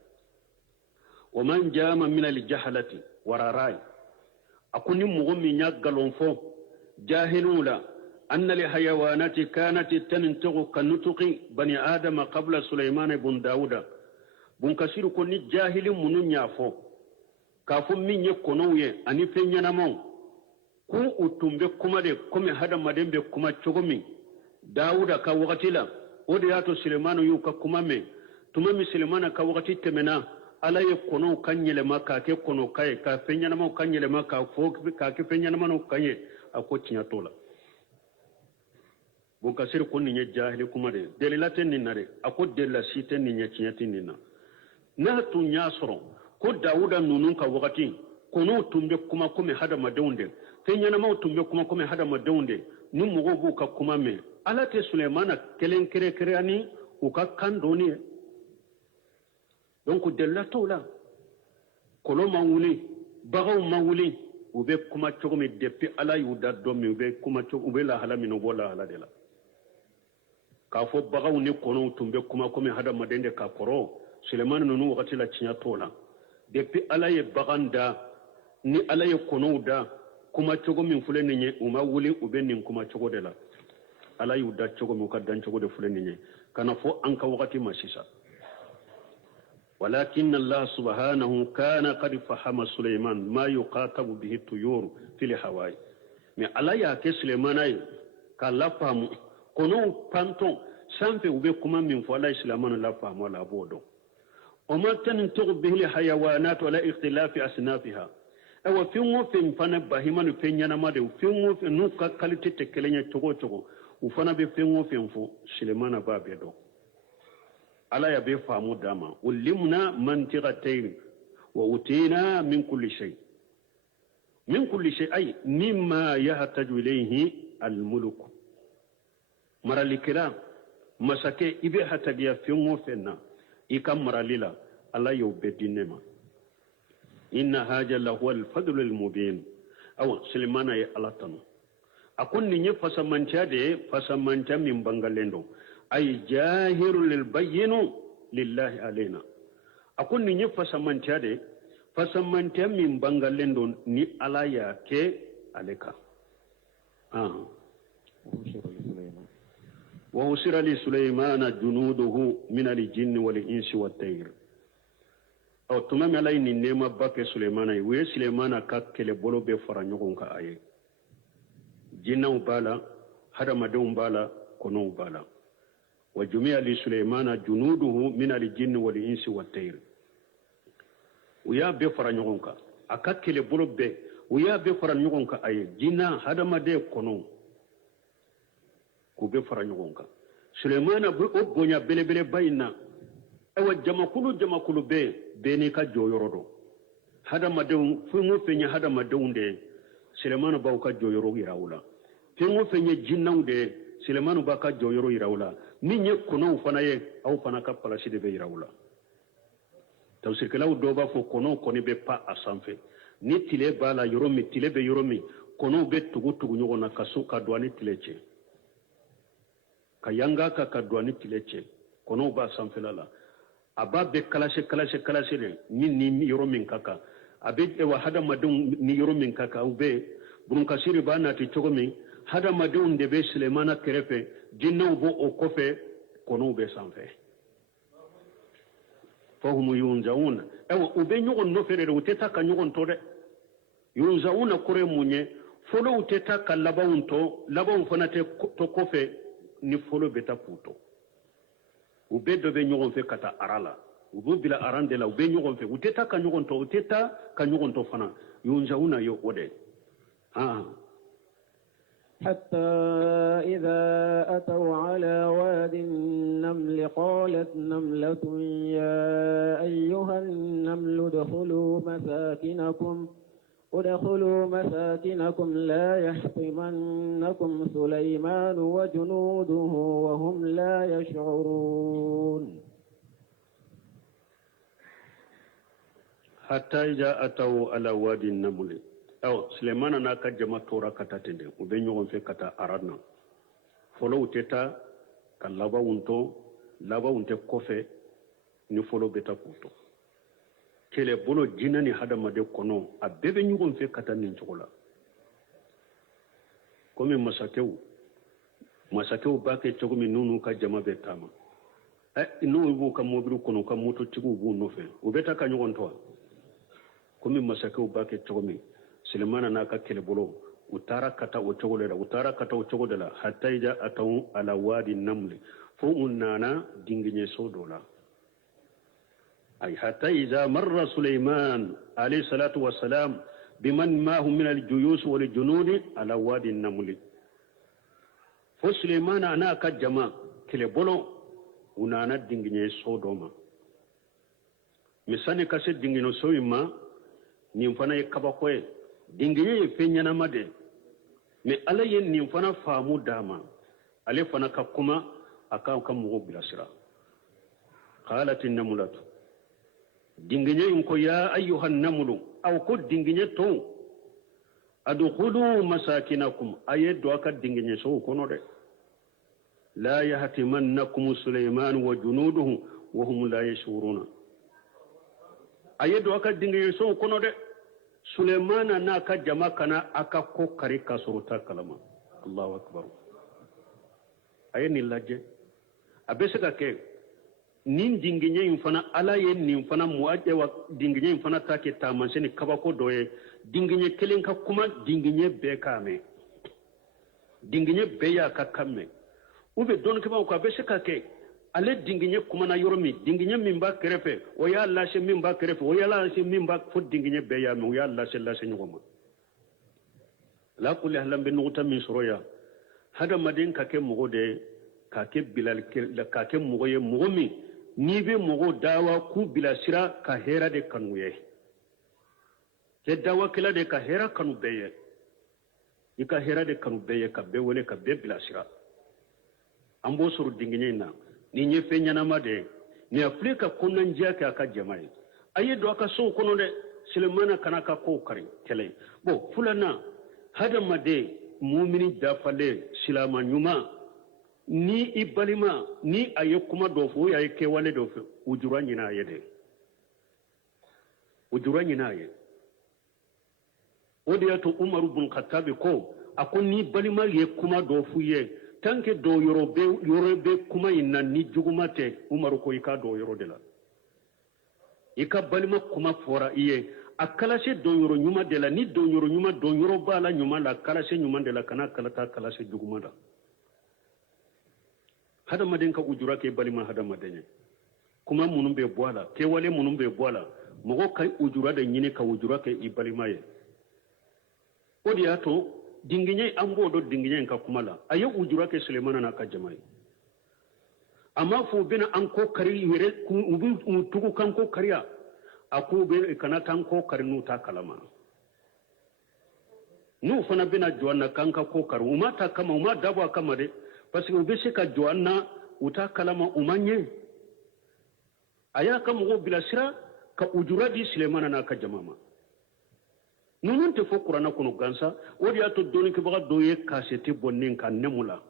ومن جام من الجهلة وراراي أكون مغمي نقلون فو جاهلون أن الحيوانات كانت تنتق كنطق بني آدم قبل سليمان بن داود بن كثير كن جاهل من يافو كافو من يكونوي أني فين ينامو كو أتم بكما دي كم هذا مدين بكما تشغمي داود كوغتلا ودياتو سليمان يوكا كمامي تمامي سليمان كوغتي تمنا ala ye kɔnɔw ka yɛlɛma k'a kɛ kɔnɔ ka ye ka fɛn ɲɛnamaw ka yɛlɛma k'a kɛ fɛn ɲɛnamaw ka ye a ko tiɲɛ t'o la bonkasiri ko nin ye jahili kuma de delila tɛ nin na de a ko delila si tɛ nin ye tiɲɛ tɛ nin na n'a tun y'a sɔrɔ ko dawuda ninnu ka wagati kɔnɔw tun bɛ kuma komi hadamadenw de fɛn ɲɛnamaw tun bɛ kuma komi hadamadenw de ni mɔgɔw b'u ka kuma mɛn ala tɛ sulemana kelen kɛrɛkɛrɛya ni u ka kan dɔɔni ye donc delila t'o la kɔlɔ ma wuli baganw ma wuli u bɛ kuma cogo min depuis ala y'u da dɔn min u bɛ kuma cogo u bɛ lahala min u b'o lahala de la k'a fɔ baganw ni kɔnɔw tun bɛ kuma komi hadamaden de ka kɔrɔ sulemani ninnu wagati la tiɲɛ t'o la depuis ala ye bagan da ni ala ye kɔnɔw da kuma cogo min filɛ nin ye u ma wuli u bɛ nin kuma cogo de la ala y'u da cogo min u ka dan cogo de filɛ nin ye kana fɔ an ka wagati ma sisan ولكن الله سبحانه كان قد فهم سليمان ما يقاتب به الطيور في الهواء mais ala y'a kɛ sulemana ye k'a lafaamu kɔnɔw panton sanfɛ u bɛ kuma min fɔ ala ye silamɛw lafaamu la a b'o dɔn وما تنطق به الحيوانات ولا اختلاف أصنافها أو فين وفين فانا باهمان فين ينما ده فين وفين نوكا كاليتي تكلين يتوغو توغو وفانا بفين وفين فو سليمان بابي دو على يبي فامو داما ولمنا منطقة تيري وأتينا من كل شيء أي مما يحتاج إليه الملك مرة الكلام masake ibe hatagiya fengo fenna ika maralila alla yo bedinema inna haja lahu al-fadl al-mubin aw sulmana ya alatanu akun ni fasamanta de fasamanta min bangalendo ay jahirul lil bayyinu lillahi alaina akun ni fasamanta de fasamanta min bangalendo ni ala ya ke aleka وَوَسِرَ لِسُلَيْمَانَ جُنُودُهُ مِنَ الْجِنِّ وَالْإِنسِ وَالطَّيْرِ أو تمام على إن نعمة بك سليمان وسليمان ككل بلو بفرانيون كأيه جنّا وبالا هذا مدون بالا كنون بالا وجميع لسليمان جنوده من الجن والإنس والطير ويا بفرانيون كا أككل بلو ب ويا بفرانيون كأيه جنّا هذا مدون كنون كوبي فرانيون كا سليمان بوnya bele bayina ewa jamakulu be beni ka joyorodo hada madon fungu fenya hada madonde Sulemanu ba ka joyoro irawula fungu fenya jinnawde Sulemanu ba ka joyoro irawula ninye kono fana ye aw fana ka palasi de be irawula tawsir kala do ba fo kono koni be pa asanfe ni tile bala yoromi tile be yoromi kono be tugu nyogo na kasuka douani tileche kayanga ka kadouani tileche kono ba sanfelala aba be kalase le ni yoro min kaka abe wa hada madun ni yoro min kaka ube burun kasiri ba na ti togo min hada madun de be Sulemana kerefe jinno bo o kofe kono be sanfe fahum yunzauna ewa ube nyogon no fere uteta ka nyogon to de yunzauna kore munye folo uteta ka labawun fana te to kofe ni folo beta puto ube do be nyogon fe kata arala ubu bila arande la ube nyogon fe uteta ka nyogon to fana yunzauna yo ode حتى إذا أتوا على واد النمل قالت نملة يا أيها النمل ادخلوا مساكنكم لا يحطمنكم سليمان وجنوده وهم لا يشعرون حتى إذا أتوا على واد النمل أو سليمان ناكا جمع تورا كتا تندي وبين في كتا أردنا فلو تتا كان لابا ونتو كوفي نفولو بتا كوتو kele bolo jinani hada made kono a bebe nyugon fe kata nin chokola komi masakew ba ke chogomi nunu ka jama be tama inu ibu ka mobiru kono ka moto tigu bu no fe o beta ka nyugon to komi masakew ba ke chogomi Sulemana na ka kele bolo utara kata o chogolela hatta ija atawu ala wadi namli fo unnana dinginye sodola أي حتى إذا مر سليمان عليه الصلاة والسلام بمن معه من الجيوش والجنود على وادي النمل فسليمان أنا كجماعة كلبولو ونانا دينجني سودوما مساني كاسي دينجنو سويما نيمفانا يكاباكوي دينجني فينيانا مدي مي علي نيمفانا فامو داما علي فانا كاكوما أكاو كمغو بلا سرا قالت النملة dinginye inko ya ayyuhan namlu aw ko dinginye to adkhulu masakinakum ayeddo aka dinginye so kono de la yahtimannakum Sulayman wa junuduhu wa hum la yashuruna ayeddo aka dinginye so kono de Suleymana na ka jama kana aka ko kare ka surata kalama Allahu akbar ayeni laje abesaka ke nin dinginye infana ala ye nin fana muaje wa dinginye infana take tamanseni kabako doye dinginye kelen ka kuma dinginye be kame dinginye be ya ka kamme ube don ke ba ko be seka ke ale dinginye kuma na yoromi dinginye mimba kerefe o ya lashe mimba kerefe o ya lashe mimba fo dinginye be ya me o ya lashe nyoma la kulli halam be nuta min soroya hada madin ka ke mugode ka ke bilal ka ke mugoye mugomi ni be mogo dawa ku bilasira ka hera de kanuye ke dawa kila de ka hera kanu beye ika hera de kanu beye ka be wole ka be bilasira an b'o sɔrɔ dingiɲɛ in na nin ye fɛn ɲɛnama de ye nin a filɛ ka konandiya kɛ a ka jama ye a ye don a ka sow kɔnɔ dɛ silamɛna kana ka kow kari kɛlɛ bon filanan hadamaden mumini dafalen silama ɲuman ni i balima ni a ye kuma dɔ fɔ o ye kɛwale dɔ fɛ o jura ɲin'a ye dɛ o jura ɲin'a ye o de y'a to umaru bun katabi ko a ko ni balima ye kuma dɔ f'u ye tant que dɔw yɔrɔ bɛ kuma in na ni juguma tɛ umaru ko i k'a dɔn yɔrɔ de la i ka balima kuma fɔra i ye a kalase dɔn yɔrɔ ɲuman de la ni dɔn yɔrɔ ɲuman dɔn yɔrɔ b'a la ɲuman la kalase ɲuman de la kana kalata kalase juguman la hadamaden ka ujura kɛ balima hadamaden ye kuma minnu bɛ bɔ a la kɛwale minnu bɛ bɔ a la mɔgɔ ka ujura de ɲini ka ujura kɛ i balima ye o de y'a to dingiɲɛ an b'o dɔn dingiɲɛ in ka kuma la a ye ujura kɛ sulemana n'a ka jama ye a m'a fɔ u bɛna an kɔ kari yɛrɛ u bɛ tugu kan kɔ kariya a ko bɛ kana taa kɔ kari n'u t'a kalama n'u fana bɛna jɔ an na k'an ka kɔ kari u ma ta kama u ma dabɔ a kama dɛ parce que u bɛ se ka jɔ an na u t'a kalama u ma ɲɛ a y'a ka mɔgɔw bilasira ka ujura di sulemana n'a ka jama ma ninnu tɛ fɔ kuranna kɔnɔ gansa o de y'a to dɔnnikɛbaga dɔw ye kasɛti bɔ nin kan nɛmu la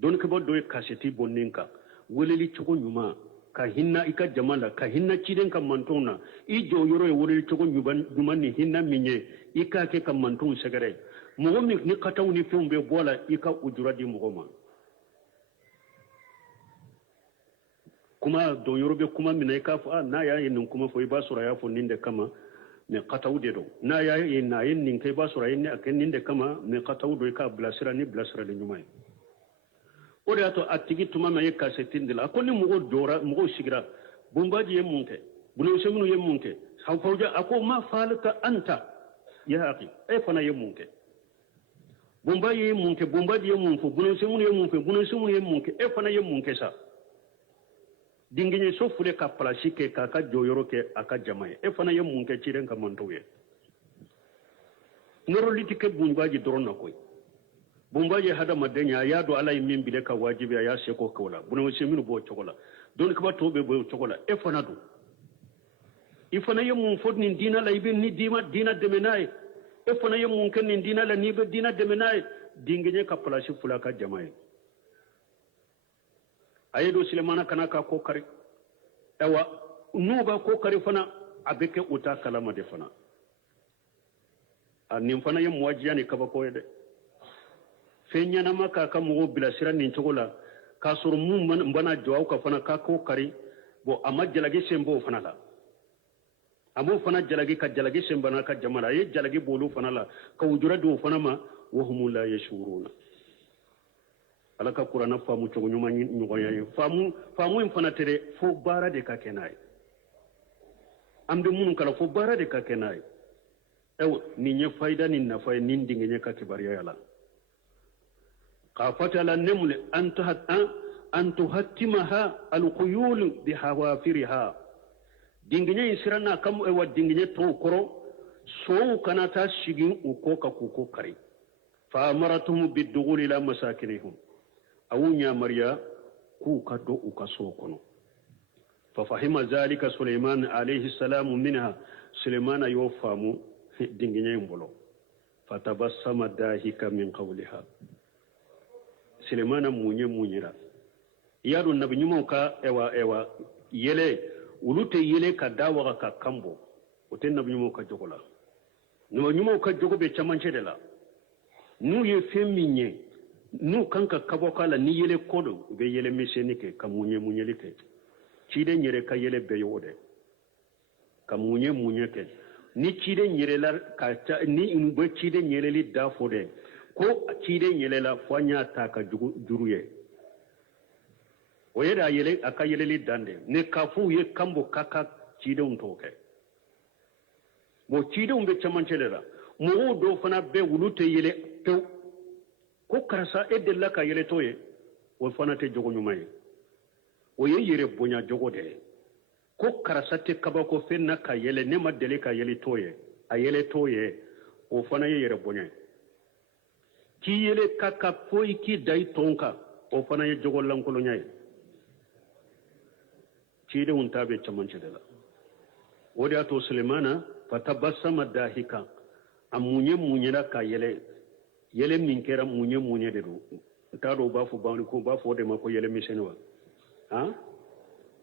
dɔnnikɛbaga dɔw ye kasɛti bɔ nin kan weleli cogo ɲuman ka hinna i ka jama la ka hinna ciden ka mantonw na i jɔ yɔrɔ ye weleli cogo ɲuman ni hinna min ye i k'a kɛ ka mantonw sɛgɛrɛ mɔgɔ min ni kataw ni fɛnw bɛ bɔ a la i ka ujura di mɔgɔ ma kuma dɔn yɔrɔ bɛ kuma min na i k'a fɔ n'a y'a ye nin kuma fɔ i b'a sɔrɔ a y'a fɔ nin de kama mais kataw de don n'a y'a ye n'a ye nin kɛ i b'a sɔrɔ a ye a kɛ nin de kama mais kataw don i k'a bilasira ni bilasirali ɲuman ye o de y'a to a tigi tuma min ye kasɛti de la a ko ni mɔgɔw jɔra mɔgɔw sigira bunbaji ye mun kɛ bunayiseminu ye mun kɛ hawfawja a ko ma faalika anta ya akhi e fana ye mun kɛ bunbaji ye mun kɛ bunbaji ye mun fɔ bunayiseminu ye mun fɛ bunayiseminu ye mun kɛ e fana ye mun kɛ sa dingiɲɛ so fule ka palasi kɛ k'a ka jɔyɔrɔ kɛ a ka jama ye e fana ye mun kɛ ciden ka mantow ye nɔrɔli tɛ kɛ bunbaji dɔrɔn na koyi bunbaji hadamaden ye a y'a dɔn ala ye min bile ka wajibi a y'a seko kɛ o la bunayiseminu b'o cogo la dɔnnikɛba tɔw bɛ bɔ o cogo la e fana don i fana ye mun fɔ nin diina la i bɛ ni diina dɛmɛ n'a ye e fana ye mun kɛ nin diina la n'i bɛ diina dɛmɛ n'a ye dingiɲɛ ka palasi fule a ka jama ye a ye don silamana kana ka ko kari awa n'u ka ko kari fana a bɛ kɛ u t'a kalama de fana a nin fana ye muwajiya ni kabako ye dɛ fɛn ɲɛnama k'a ka mɔgɔw bilasira nin cogo la k'a sɔrɔ mun bana jɔ aw ka fana k'a ko kari bon a ma jalaki sen b'o fana la a m'o fana jalaki ka jalaki sen bana ka jama la a ye jalaki b'olu fana la ka ujura di o fana ma wa hum la yashuruna ala ka kuranna faamu cogo ɲuman ɲɔgɔnya ye faamu in fana tɛ dɛ fo baara de ka kɛ n'a ye an bɛ minnu kala fo baara de ka kɛ n'a ye ayiwa nin ye fayida ni nafa ye nin dingiɲɛ ka kibaruya la k'a fɔ ten ala nemule an tuhattimaha alquyul bihawafiriha dingiɲɛ in sira n'a ka wa dingiɲɛ tɔw kɔrɔ sow kana taa sigi u kɔ ka k'u ko kari fa amaratum biduguli la masakinihum a y'u ɲamariya k'u ka don u ka sow kɔnɔ fa fahima zalika suleiman alayhi salamu minha suleimana y'o faamu dingiɲɛ in bolo fatabassama dahika min qawliha suleimana muɲera i y'a dɔn nabi ɲumanw ka ewa yɛlɛ olu tɛ yɛlɛ ka da waga ka kan bɔ o tɛ nabi ɲumanw ka jogo la nabi ɲumanw ka jogo bɛ camancɛ de la n'u ye fɛn min ye n'u kan ka kabɔ k'a la ni yɛlɛ kɔ don u bɛ yɛlɛ misɛnnin kɛ ka muɲɛli kɛ ciden yɛrɛ ka yɛlɛ bɛɛ ye o dɛ ka muɲɛ kɛ ni ciden yɛlɛla ni u bɛ ciden yɛlɛli da fɔ dɛ ko ciden yɛlɛla fo an y'a ta ka juru ye o ye a ka yɛlɛli dan dɛ ne k'a fɔ u ye kan bɔ k'a ka cidenw t'o kɛ bon cidenw bɛ camancɛ de la mɔgɔw dɔw fana bɛ olu tɛ yɛlɛ pewu ko karisa e delila ka yɛlɛ t'o ye o fana tɛ jogo ɲuman ye o ye yɛrɛ bonya jogo de ye ko karisa tɛ kabako fɛn na ka yɛlɛ ne ma deli ka yɛlɛ t'o ye a yɛlɛ t'o ye o fana ye yɛrɛ bonya ye k'i yɛlɛ ka foyi k'i da i tɔn kan o fana ye jogollankolonya ye ciidenw ta be camancɛ de la o de y'a to sulemana fatabassama dahika a muɲera ka yɛlɛ min kɛra muɲɛ de don n t'a dɔn u b'a fɔ bawni ko u b'a fɔ o de ma ko yɛlɛ misɛni wa han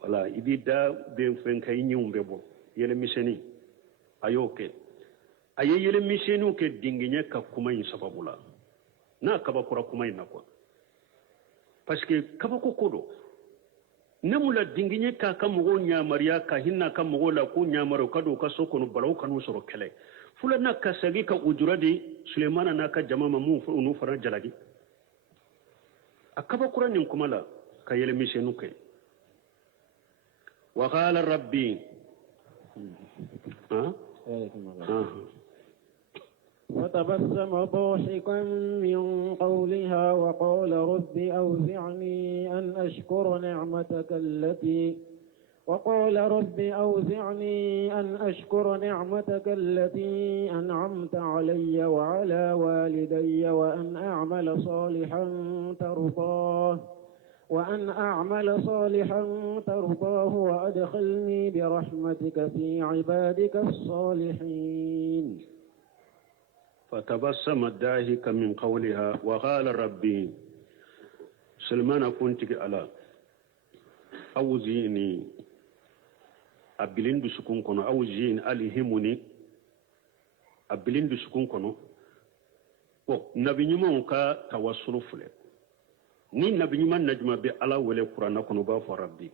wala i b'i da bɛ fɛn ka i ɲɛw bɛ bɔ yɛlɛ misɛni a y'o kɛ a ye yɛlɛ misɛniw kɛ dingiɲɛ ka kuma in sababu la n'a kabakora kuma in na quoi parce que kabako ko don ne mun la dingiɲɛ k'a ka mɔgɔw ɲamariya ka hinɛ ka mɔgɔw la k'u ɲamari u ka don u ka so kɔnɔ balawu kan'u sɔrɔ kɛlɛ fula n'a ka sagi ka ujura di sulemana n'a ka jama ma mun unu fana jalaki a kabakora nin kuma la ka yɛlɛ misɛniw kɛ wa qala rabbi فتبسم ضاحكا من قولها وقال رب أوزعني أن أشكر نعمتك التي أنعمت علي وعلى والدي وأن أعمل صالحا ترضاه وأدخلني برحمتك في عبادك الصالحين فتبسم الضاحك من قولها وقال ربي سلمان كنت على أوزيني أبلين بسكون كنو أوزين ألهمني أبلين بسكون كنو نبي نيمان كا توسل فله ni nabi ɲuman najuma be ala wele kuranna kɔnɔ b'a fɔ rabbi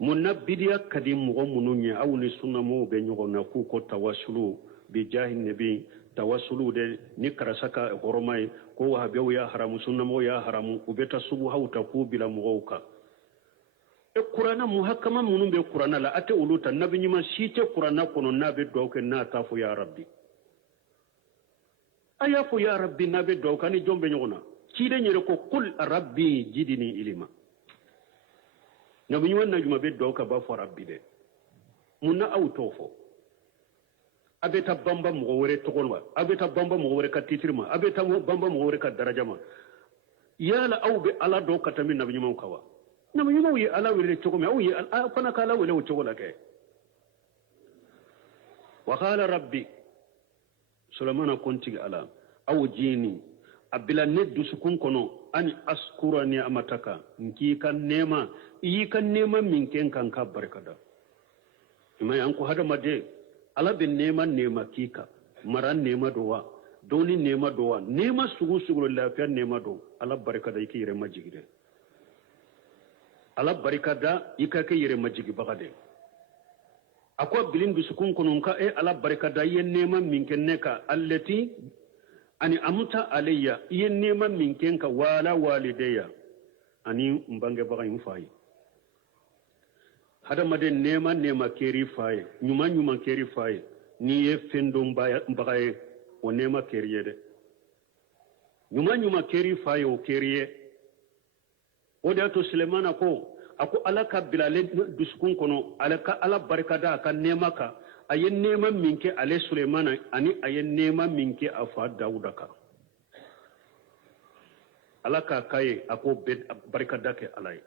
mun na bidiya ka di mɔgɔ minnu ɲɛ aw ni sunnamɔgɔw bɛ ɲɔgɔn na k'u ko tawasulu bi jahi nabi tawasulu de ni karasa ka hɔrɔma ye ko wahabiyaw y'a haramu sunnamɔgɔw y'a haramu u bɛ taa subuhaw ta k'u bila mɔgɔw kan kuranna muhakama minnu bɛ kuranna la a tɛ olu ta nabi ɲuman si tɛ kuranna kɔnɔ n'a bɛ dugawu kɛ n'a t'a fɔ ya rabbi a y'a fɔ ya rabbi n'a bɛ dugawu kɛ ni jɔn bɛ ɲɔgɔn na ciden yɛrɛ ko kul rabbi jidini ilima nabi ɲuman najuma bɛ dugawu ka b'a fɔ rabbi dɛ mun na aw t'o fɔ a bɛ taa banba mɔgɔ wɛrɛ tɔgɔ ma a bɛ taa banba mɔgɔ wɛrɛ ka titiri ma a bɛ taa banba mɔgɔ wɛrɛ ka daraja ma yala aw bɛ ala dɔw ka tɛmɛ nabi ɲumanw kan wa nabi ɲumanw ye ala wele cogo min aw ye fana ka ala wele o cogo la kɛ wa qala rabbi sulemana kontigi ala aw jini a bila ne dusukun kɔnɔ ani askura ni amataka nki ka nema iyi ka nema min kɛ kan ka barikada ima yan ko hadamaden ala bɛ nema kika mara nema do wa doni nema do wa nema sugu lafiya nema do ala barikada i k'i yɛrɛ majigi dɛ ala barikada i ka kɛ yɛrɛ majigi baga dɛ a ko bilin dusukun kɔnɔ ka ala barikada i ye nema min kɛ ne ka allati ani amuta alayya i ye nema min kɛ ka wala walideya ani n bangebaga in fa ye hadamaden nema keri fa ye ɲuman keri fa ye n'i ye fɛn dɔnbaga ye o nema keri ye dɛ ɲuman keri fa ye o keri ye o de y'a to sulemana ko a ko ala ka bila ale dusukun kɔnɔ ala barikada a ka nema kan a ye nema min kɛ ale sulemana ani a ye nema min kɛ a fa dawuda kan ala k'a ye a ko bɛɛ barikada kɛ ala ye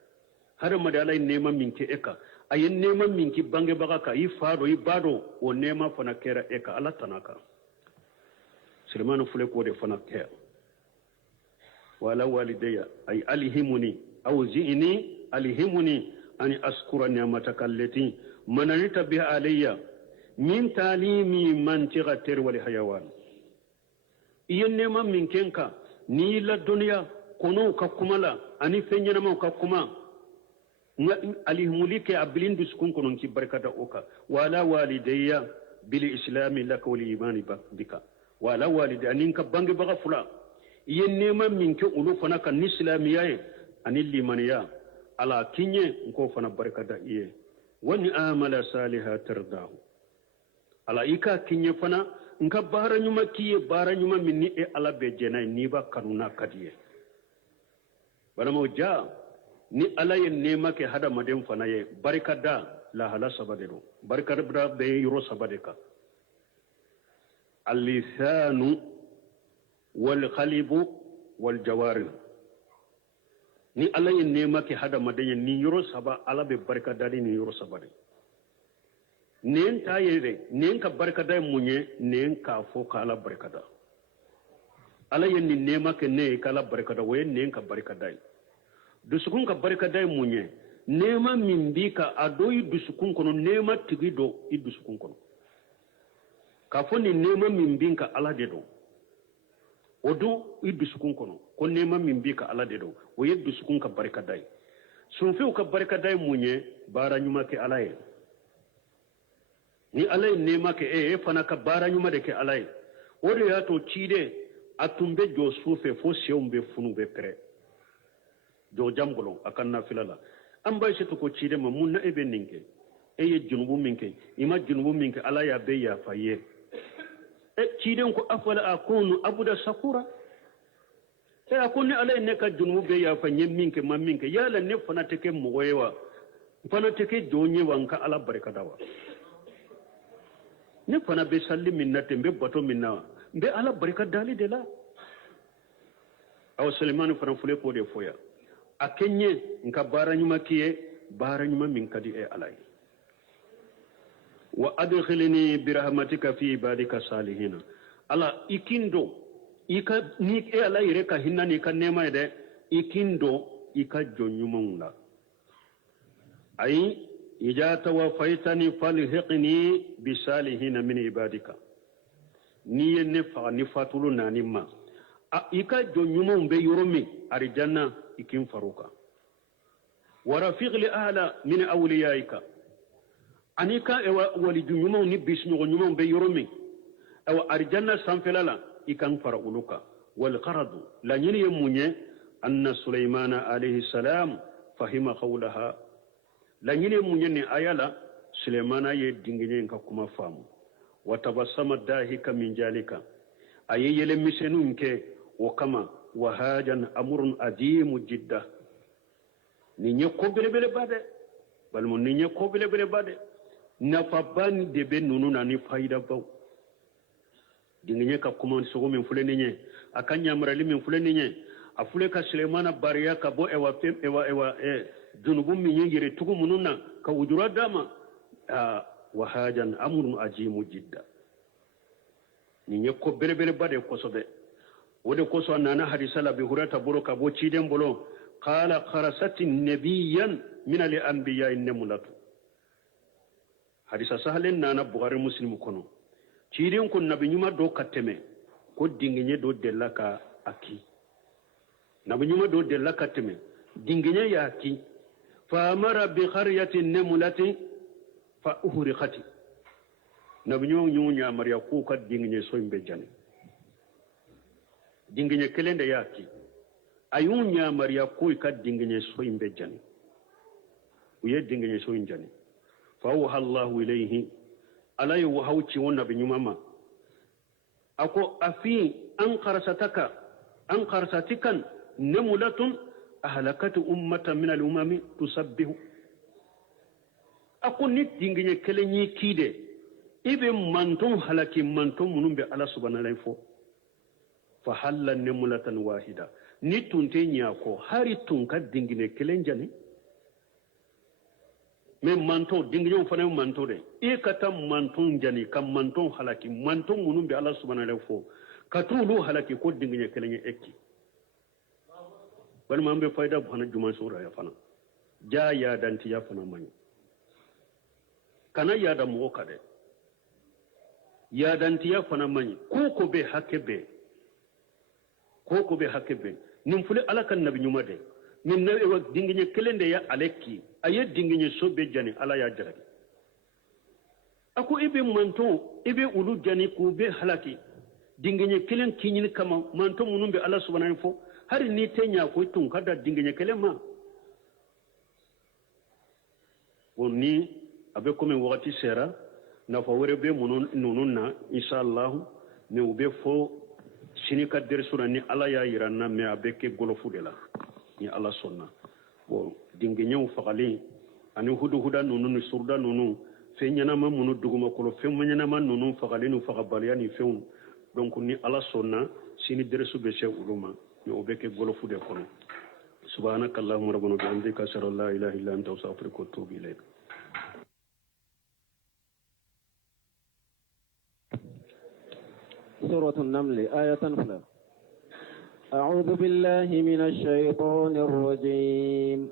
hadamaden ala ye nema min kɛ e kan a ye nema min kɛ bangebaga kan i fa dɔ i ba dɔ o nema fana kɛra e kan ala tana kan sulemana filɛ k'o de fana kɛ wala walideya ay alhimuni aw zi'ni alhimuni ani askura ni'mataka allati mananita biha alayya min talimi mantiqa terwal hayawan iye nema min kenka ni la duniya kono ka kumala ani fenyenama ka kuma alihimuli ke abilin duskun kono ki barkata oka wala walidayya bil islami lak wal iman bika wala walidani ka bangi baga fula iye nema min ke ulu fana kan islamiya ani limaniya ala kinye ko fana barkata iye wani amala saliha tardahu ala ika kinye fana nka bara nyuma kiye bara nyuma minni e ala be jena ni ba kanuna kadiye bana mo ja ni ala ye nema ke hada madem fana ye barkada la hala sabade do barkada bra be yoro sabade ka al-lisanu wal qalbu wal jawarih ni ala ye nema ke hadamaden ye ni yɔrɔ saba ala bɛ barika da ni yɔrɔ saba de nen t'a ye dɛ nen ka barikada ye mun ye nen k'a fɔ ka ala barikada ala ye nin nema ke ne ye k'ala barikada o ye nen ka barikada ye dusukun ka barikada ye mun ye nema min b'i ka a dɔ i dusukun kɔnɔ nema tigi dɔ i dusukun kɔnɔ k'a fɔ nin nema min b'i ka ala de dɔn o don i dusukun kɔnɔ ko nema min b'i ka ala de dɔn o ye dusukun ka barikada ye sunfɛw ka barikada ye mun ye baara ɲuman kɛ ala ye ni ala ye nema kɛ e fana ka baara ɲuman de kɛ ala ye o de y'a to ciden a tun bɛ jɔ su fɛ fo senw bɛ funu bɛ pɛrɛ jɔ jam gɔlɔn a ka nafila la an b'a setu ko ciden ma mun na e bɛ nin kɛ e ye junubu min kɛ i ma junubu min kɛ ala y'a bɛɛ yafa ye ciden ko afala akunu abuda sakura a ko ni ala ye ne ka junubu bɛɛ yafa n ye min kɛ ma min kɛ yala ne fana tɛ kɛ mɔgɔ ye wa n fana tɛ kɛ jɔn ye wa n ka ala barikada wa ne fana bɛ salli min na ten n bɛ bato min na n bɛ ala barika dali de la aw selimani fana fule k'o de fɔ yan a kɛ n ye n ka baara ɲuman k'i ye baara ɲuman min ka di e ala ye wa adkhilni birahmatika fi ibadika salihina ala i kin don i ka ni e ala yɛrɛ ka hinɛ ni ka nɛɛma ye dɛ i kin don i ka jɔn ɲumanw la ayi إذا توفيتني فالحقني بصالحين من عبادك ني نفع نفاتلو نانيما إيكا جو نيومون بي يرومي أرجانا إكين فاروكا ورفيق لأهلا من أوليائك أنيكا ولي جو نيومون نبس نيومون بي يرومي أو أرجانا سانفلالا إكان فاروكا والقرض لا يموني أن سليمان عليه السلام فهم قولها la nyine munyene ayala Sulemana ye dingine nka kuma famu watabasama dahika min jalika ayele misenu nke wakama wahajan amrun adimu jidda ninye ko belebele bade balmo ninye ko belebele bade na fabani debe nunu na ni faida baw dingine ka kuma sogo min fule ninye akanya marali min fule ninye afule ka Sulemana bariya ka bo ewa junubu min yere tugu mununa ka wujura dama wahajan amrun ajimu jidda ni nyekko berebere bade kosobe wode koso nana hadisala bi hurata boro ka bo ciden bolo qala kharasati nabiyyan min al anbiya innamulatu hadisa sahalen nana bukhari muslim kono ciden ko nabi nyuma do kateme ko dinginye do delaka aki nabi nyuma do delaka teme dinginye ya aki فأمر بقرية النملة فأهرقت نبنيون يونيا مريا كوكا دينغني سوين بجاني دينغني كلين ياكي أيونيا مريا كوكا دينغني سوين بجاني ويه دينغني سوين جاني فأوحى الله إليه ألا يوحوتي ونبني ماما أكو أفي أنقرستك نملة أهلكت أمة من الأمم تسبه أقول نتيجة كلني كيده إبن منتم هلكي منتم منهم بالله سبحانه وتعالى فحل نملة واحدة نتونتين ياكو هاري تونكا دينجي كلنجاني من منتو دينجي فنان منتو ده إيه كتا منتون جاني كم منتون هلكي منتون منهم بالله سبحانه وتعالى كتولو هلكي كو دينجي كلنجي إكي wani mambe faida bana juman sura ya fana ja ya danti ya fana mani kana ya da mo kade ya danti ya fana mani ko be hakebe nim fule alakan nabi nyuma de min nabi wa dinginye kelende ya aleki aye dinginye sobe jani ala ya jarabi ako ibe manto ibe ulu jani ko be halaki dinginye kelen kinyin kama manto munumbe ala subhanahu wa hari ni tenya ko tun kada dingenye kelema woni abe ko men wakati sera na fa wore be munun na inshallah ne ube fo sini ka der sura ni ala ya yiranna me abe ke golofu de la ni ala sonna bo dingenye u fagali ani huda nunu surda nunu fe nyana ma munu duguma ko fe nyana ma nunu fagali nu fagabaliya ni feun donc ni ala sonna sini der su be se uluma ni obeke golofu de kono سبحانك اللهم ربنا وبحمدك أشهد أن لا إله إلا أنت أستغفرك وأتوب إليك. سورة النمل آية فلا. أعوذ بالله من الشيطان الرجيم.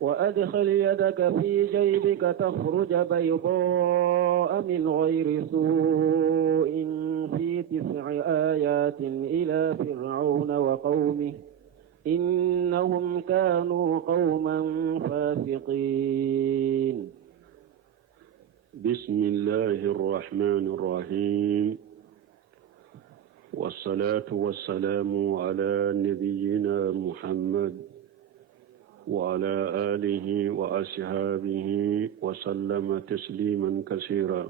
وأدخل يدك في جيبك تخرج بيضاء من غير سوء في 9 آيات إلى فرعون وقومه إنهم كانوا قوما فاسقين. بسم الله الرحمن الرحيم، والصلاة والسلام على نبينا محمد وعلى آله وأصحابه وسلم تسليما كثيرا.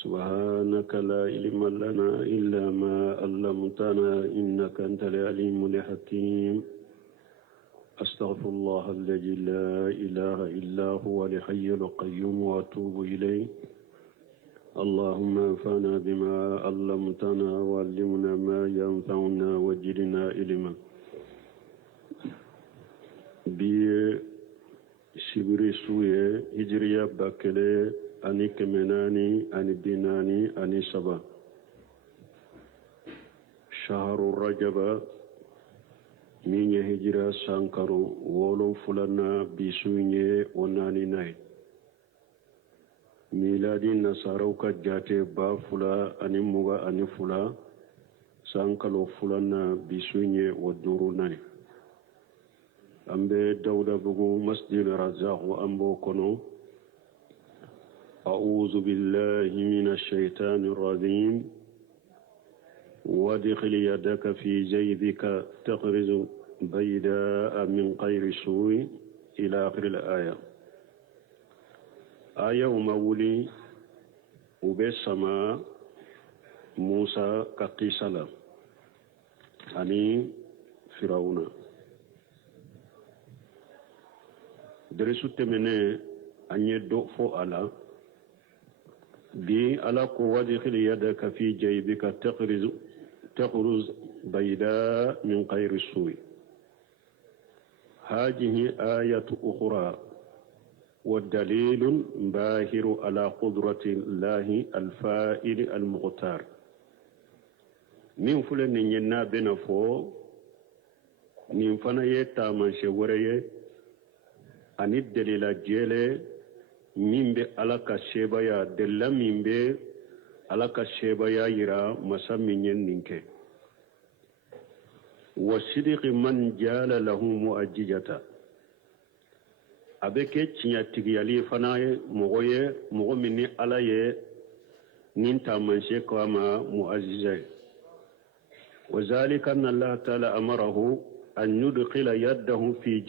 سبحانك لا علم لنا إلا ما علمتنا إنك أنت العليم الحكيم. أستغفر الله الذي لا إله إلا هو الحي القيوم وأتوب إليه. اللهم انفعنا بما علمتنا وعلمنا ما ينفعنا وزدنا علما. biye sibiri suye hijriya bakele ani kemenani ani binani ani saba shaharu rajaba minye hijra sankaru wolo fulana bisuye onani nay miladi nasaraw ka jate ba fula ani muga ani fula sankalo fulana bisuye woduru nay ambe dawda bugu masjid razaq wa ambo kono. أعوذ بالله من الشيطان الرجيم. وادخل يدك في جيبك تخرج بيداء من غير سوء إلى آخر الآية. آية ومولي وبسما موسى كقيسلا أني فرعون. Derisu temene anye do fo ala bi ala ko wadkhil yadaka fi jaybika تخرج بيداء من غير سوء. هذه آية أخرى والدليل باهر على قدرة الله الفائل المختار. من فلن ينا بنفو من فنا يتامن شوريه ani delila jele min be ala ka sebaya della min be ala ka sebaya yira masa min yen ninke wa sidiqi man jala lahu muajjata abeke tinya tigiyali fana mogo min ni ala ye nin ta manse ko ma muazziza wa zalika anna allah ta'ala amarahu an yudkhila yadahu fi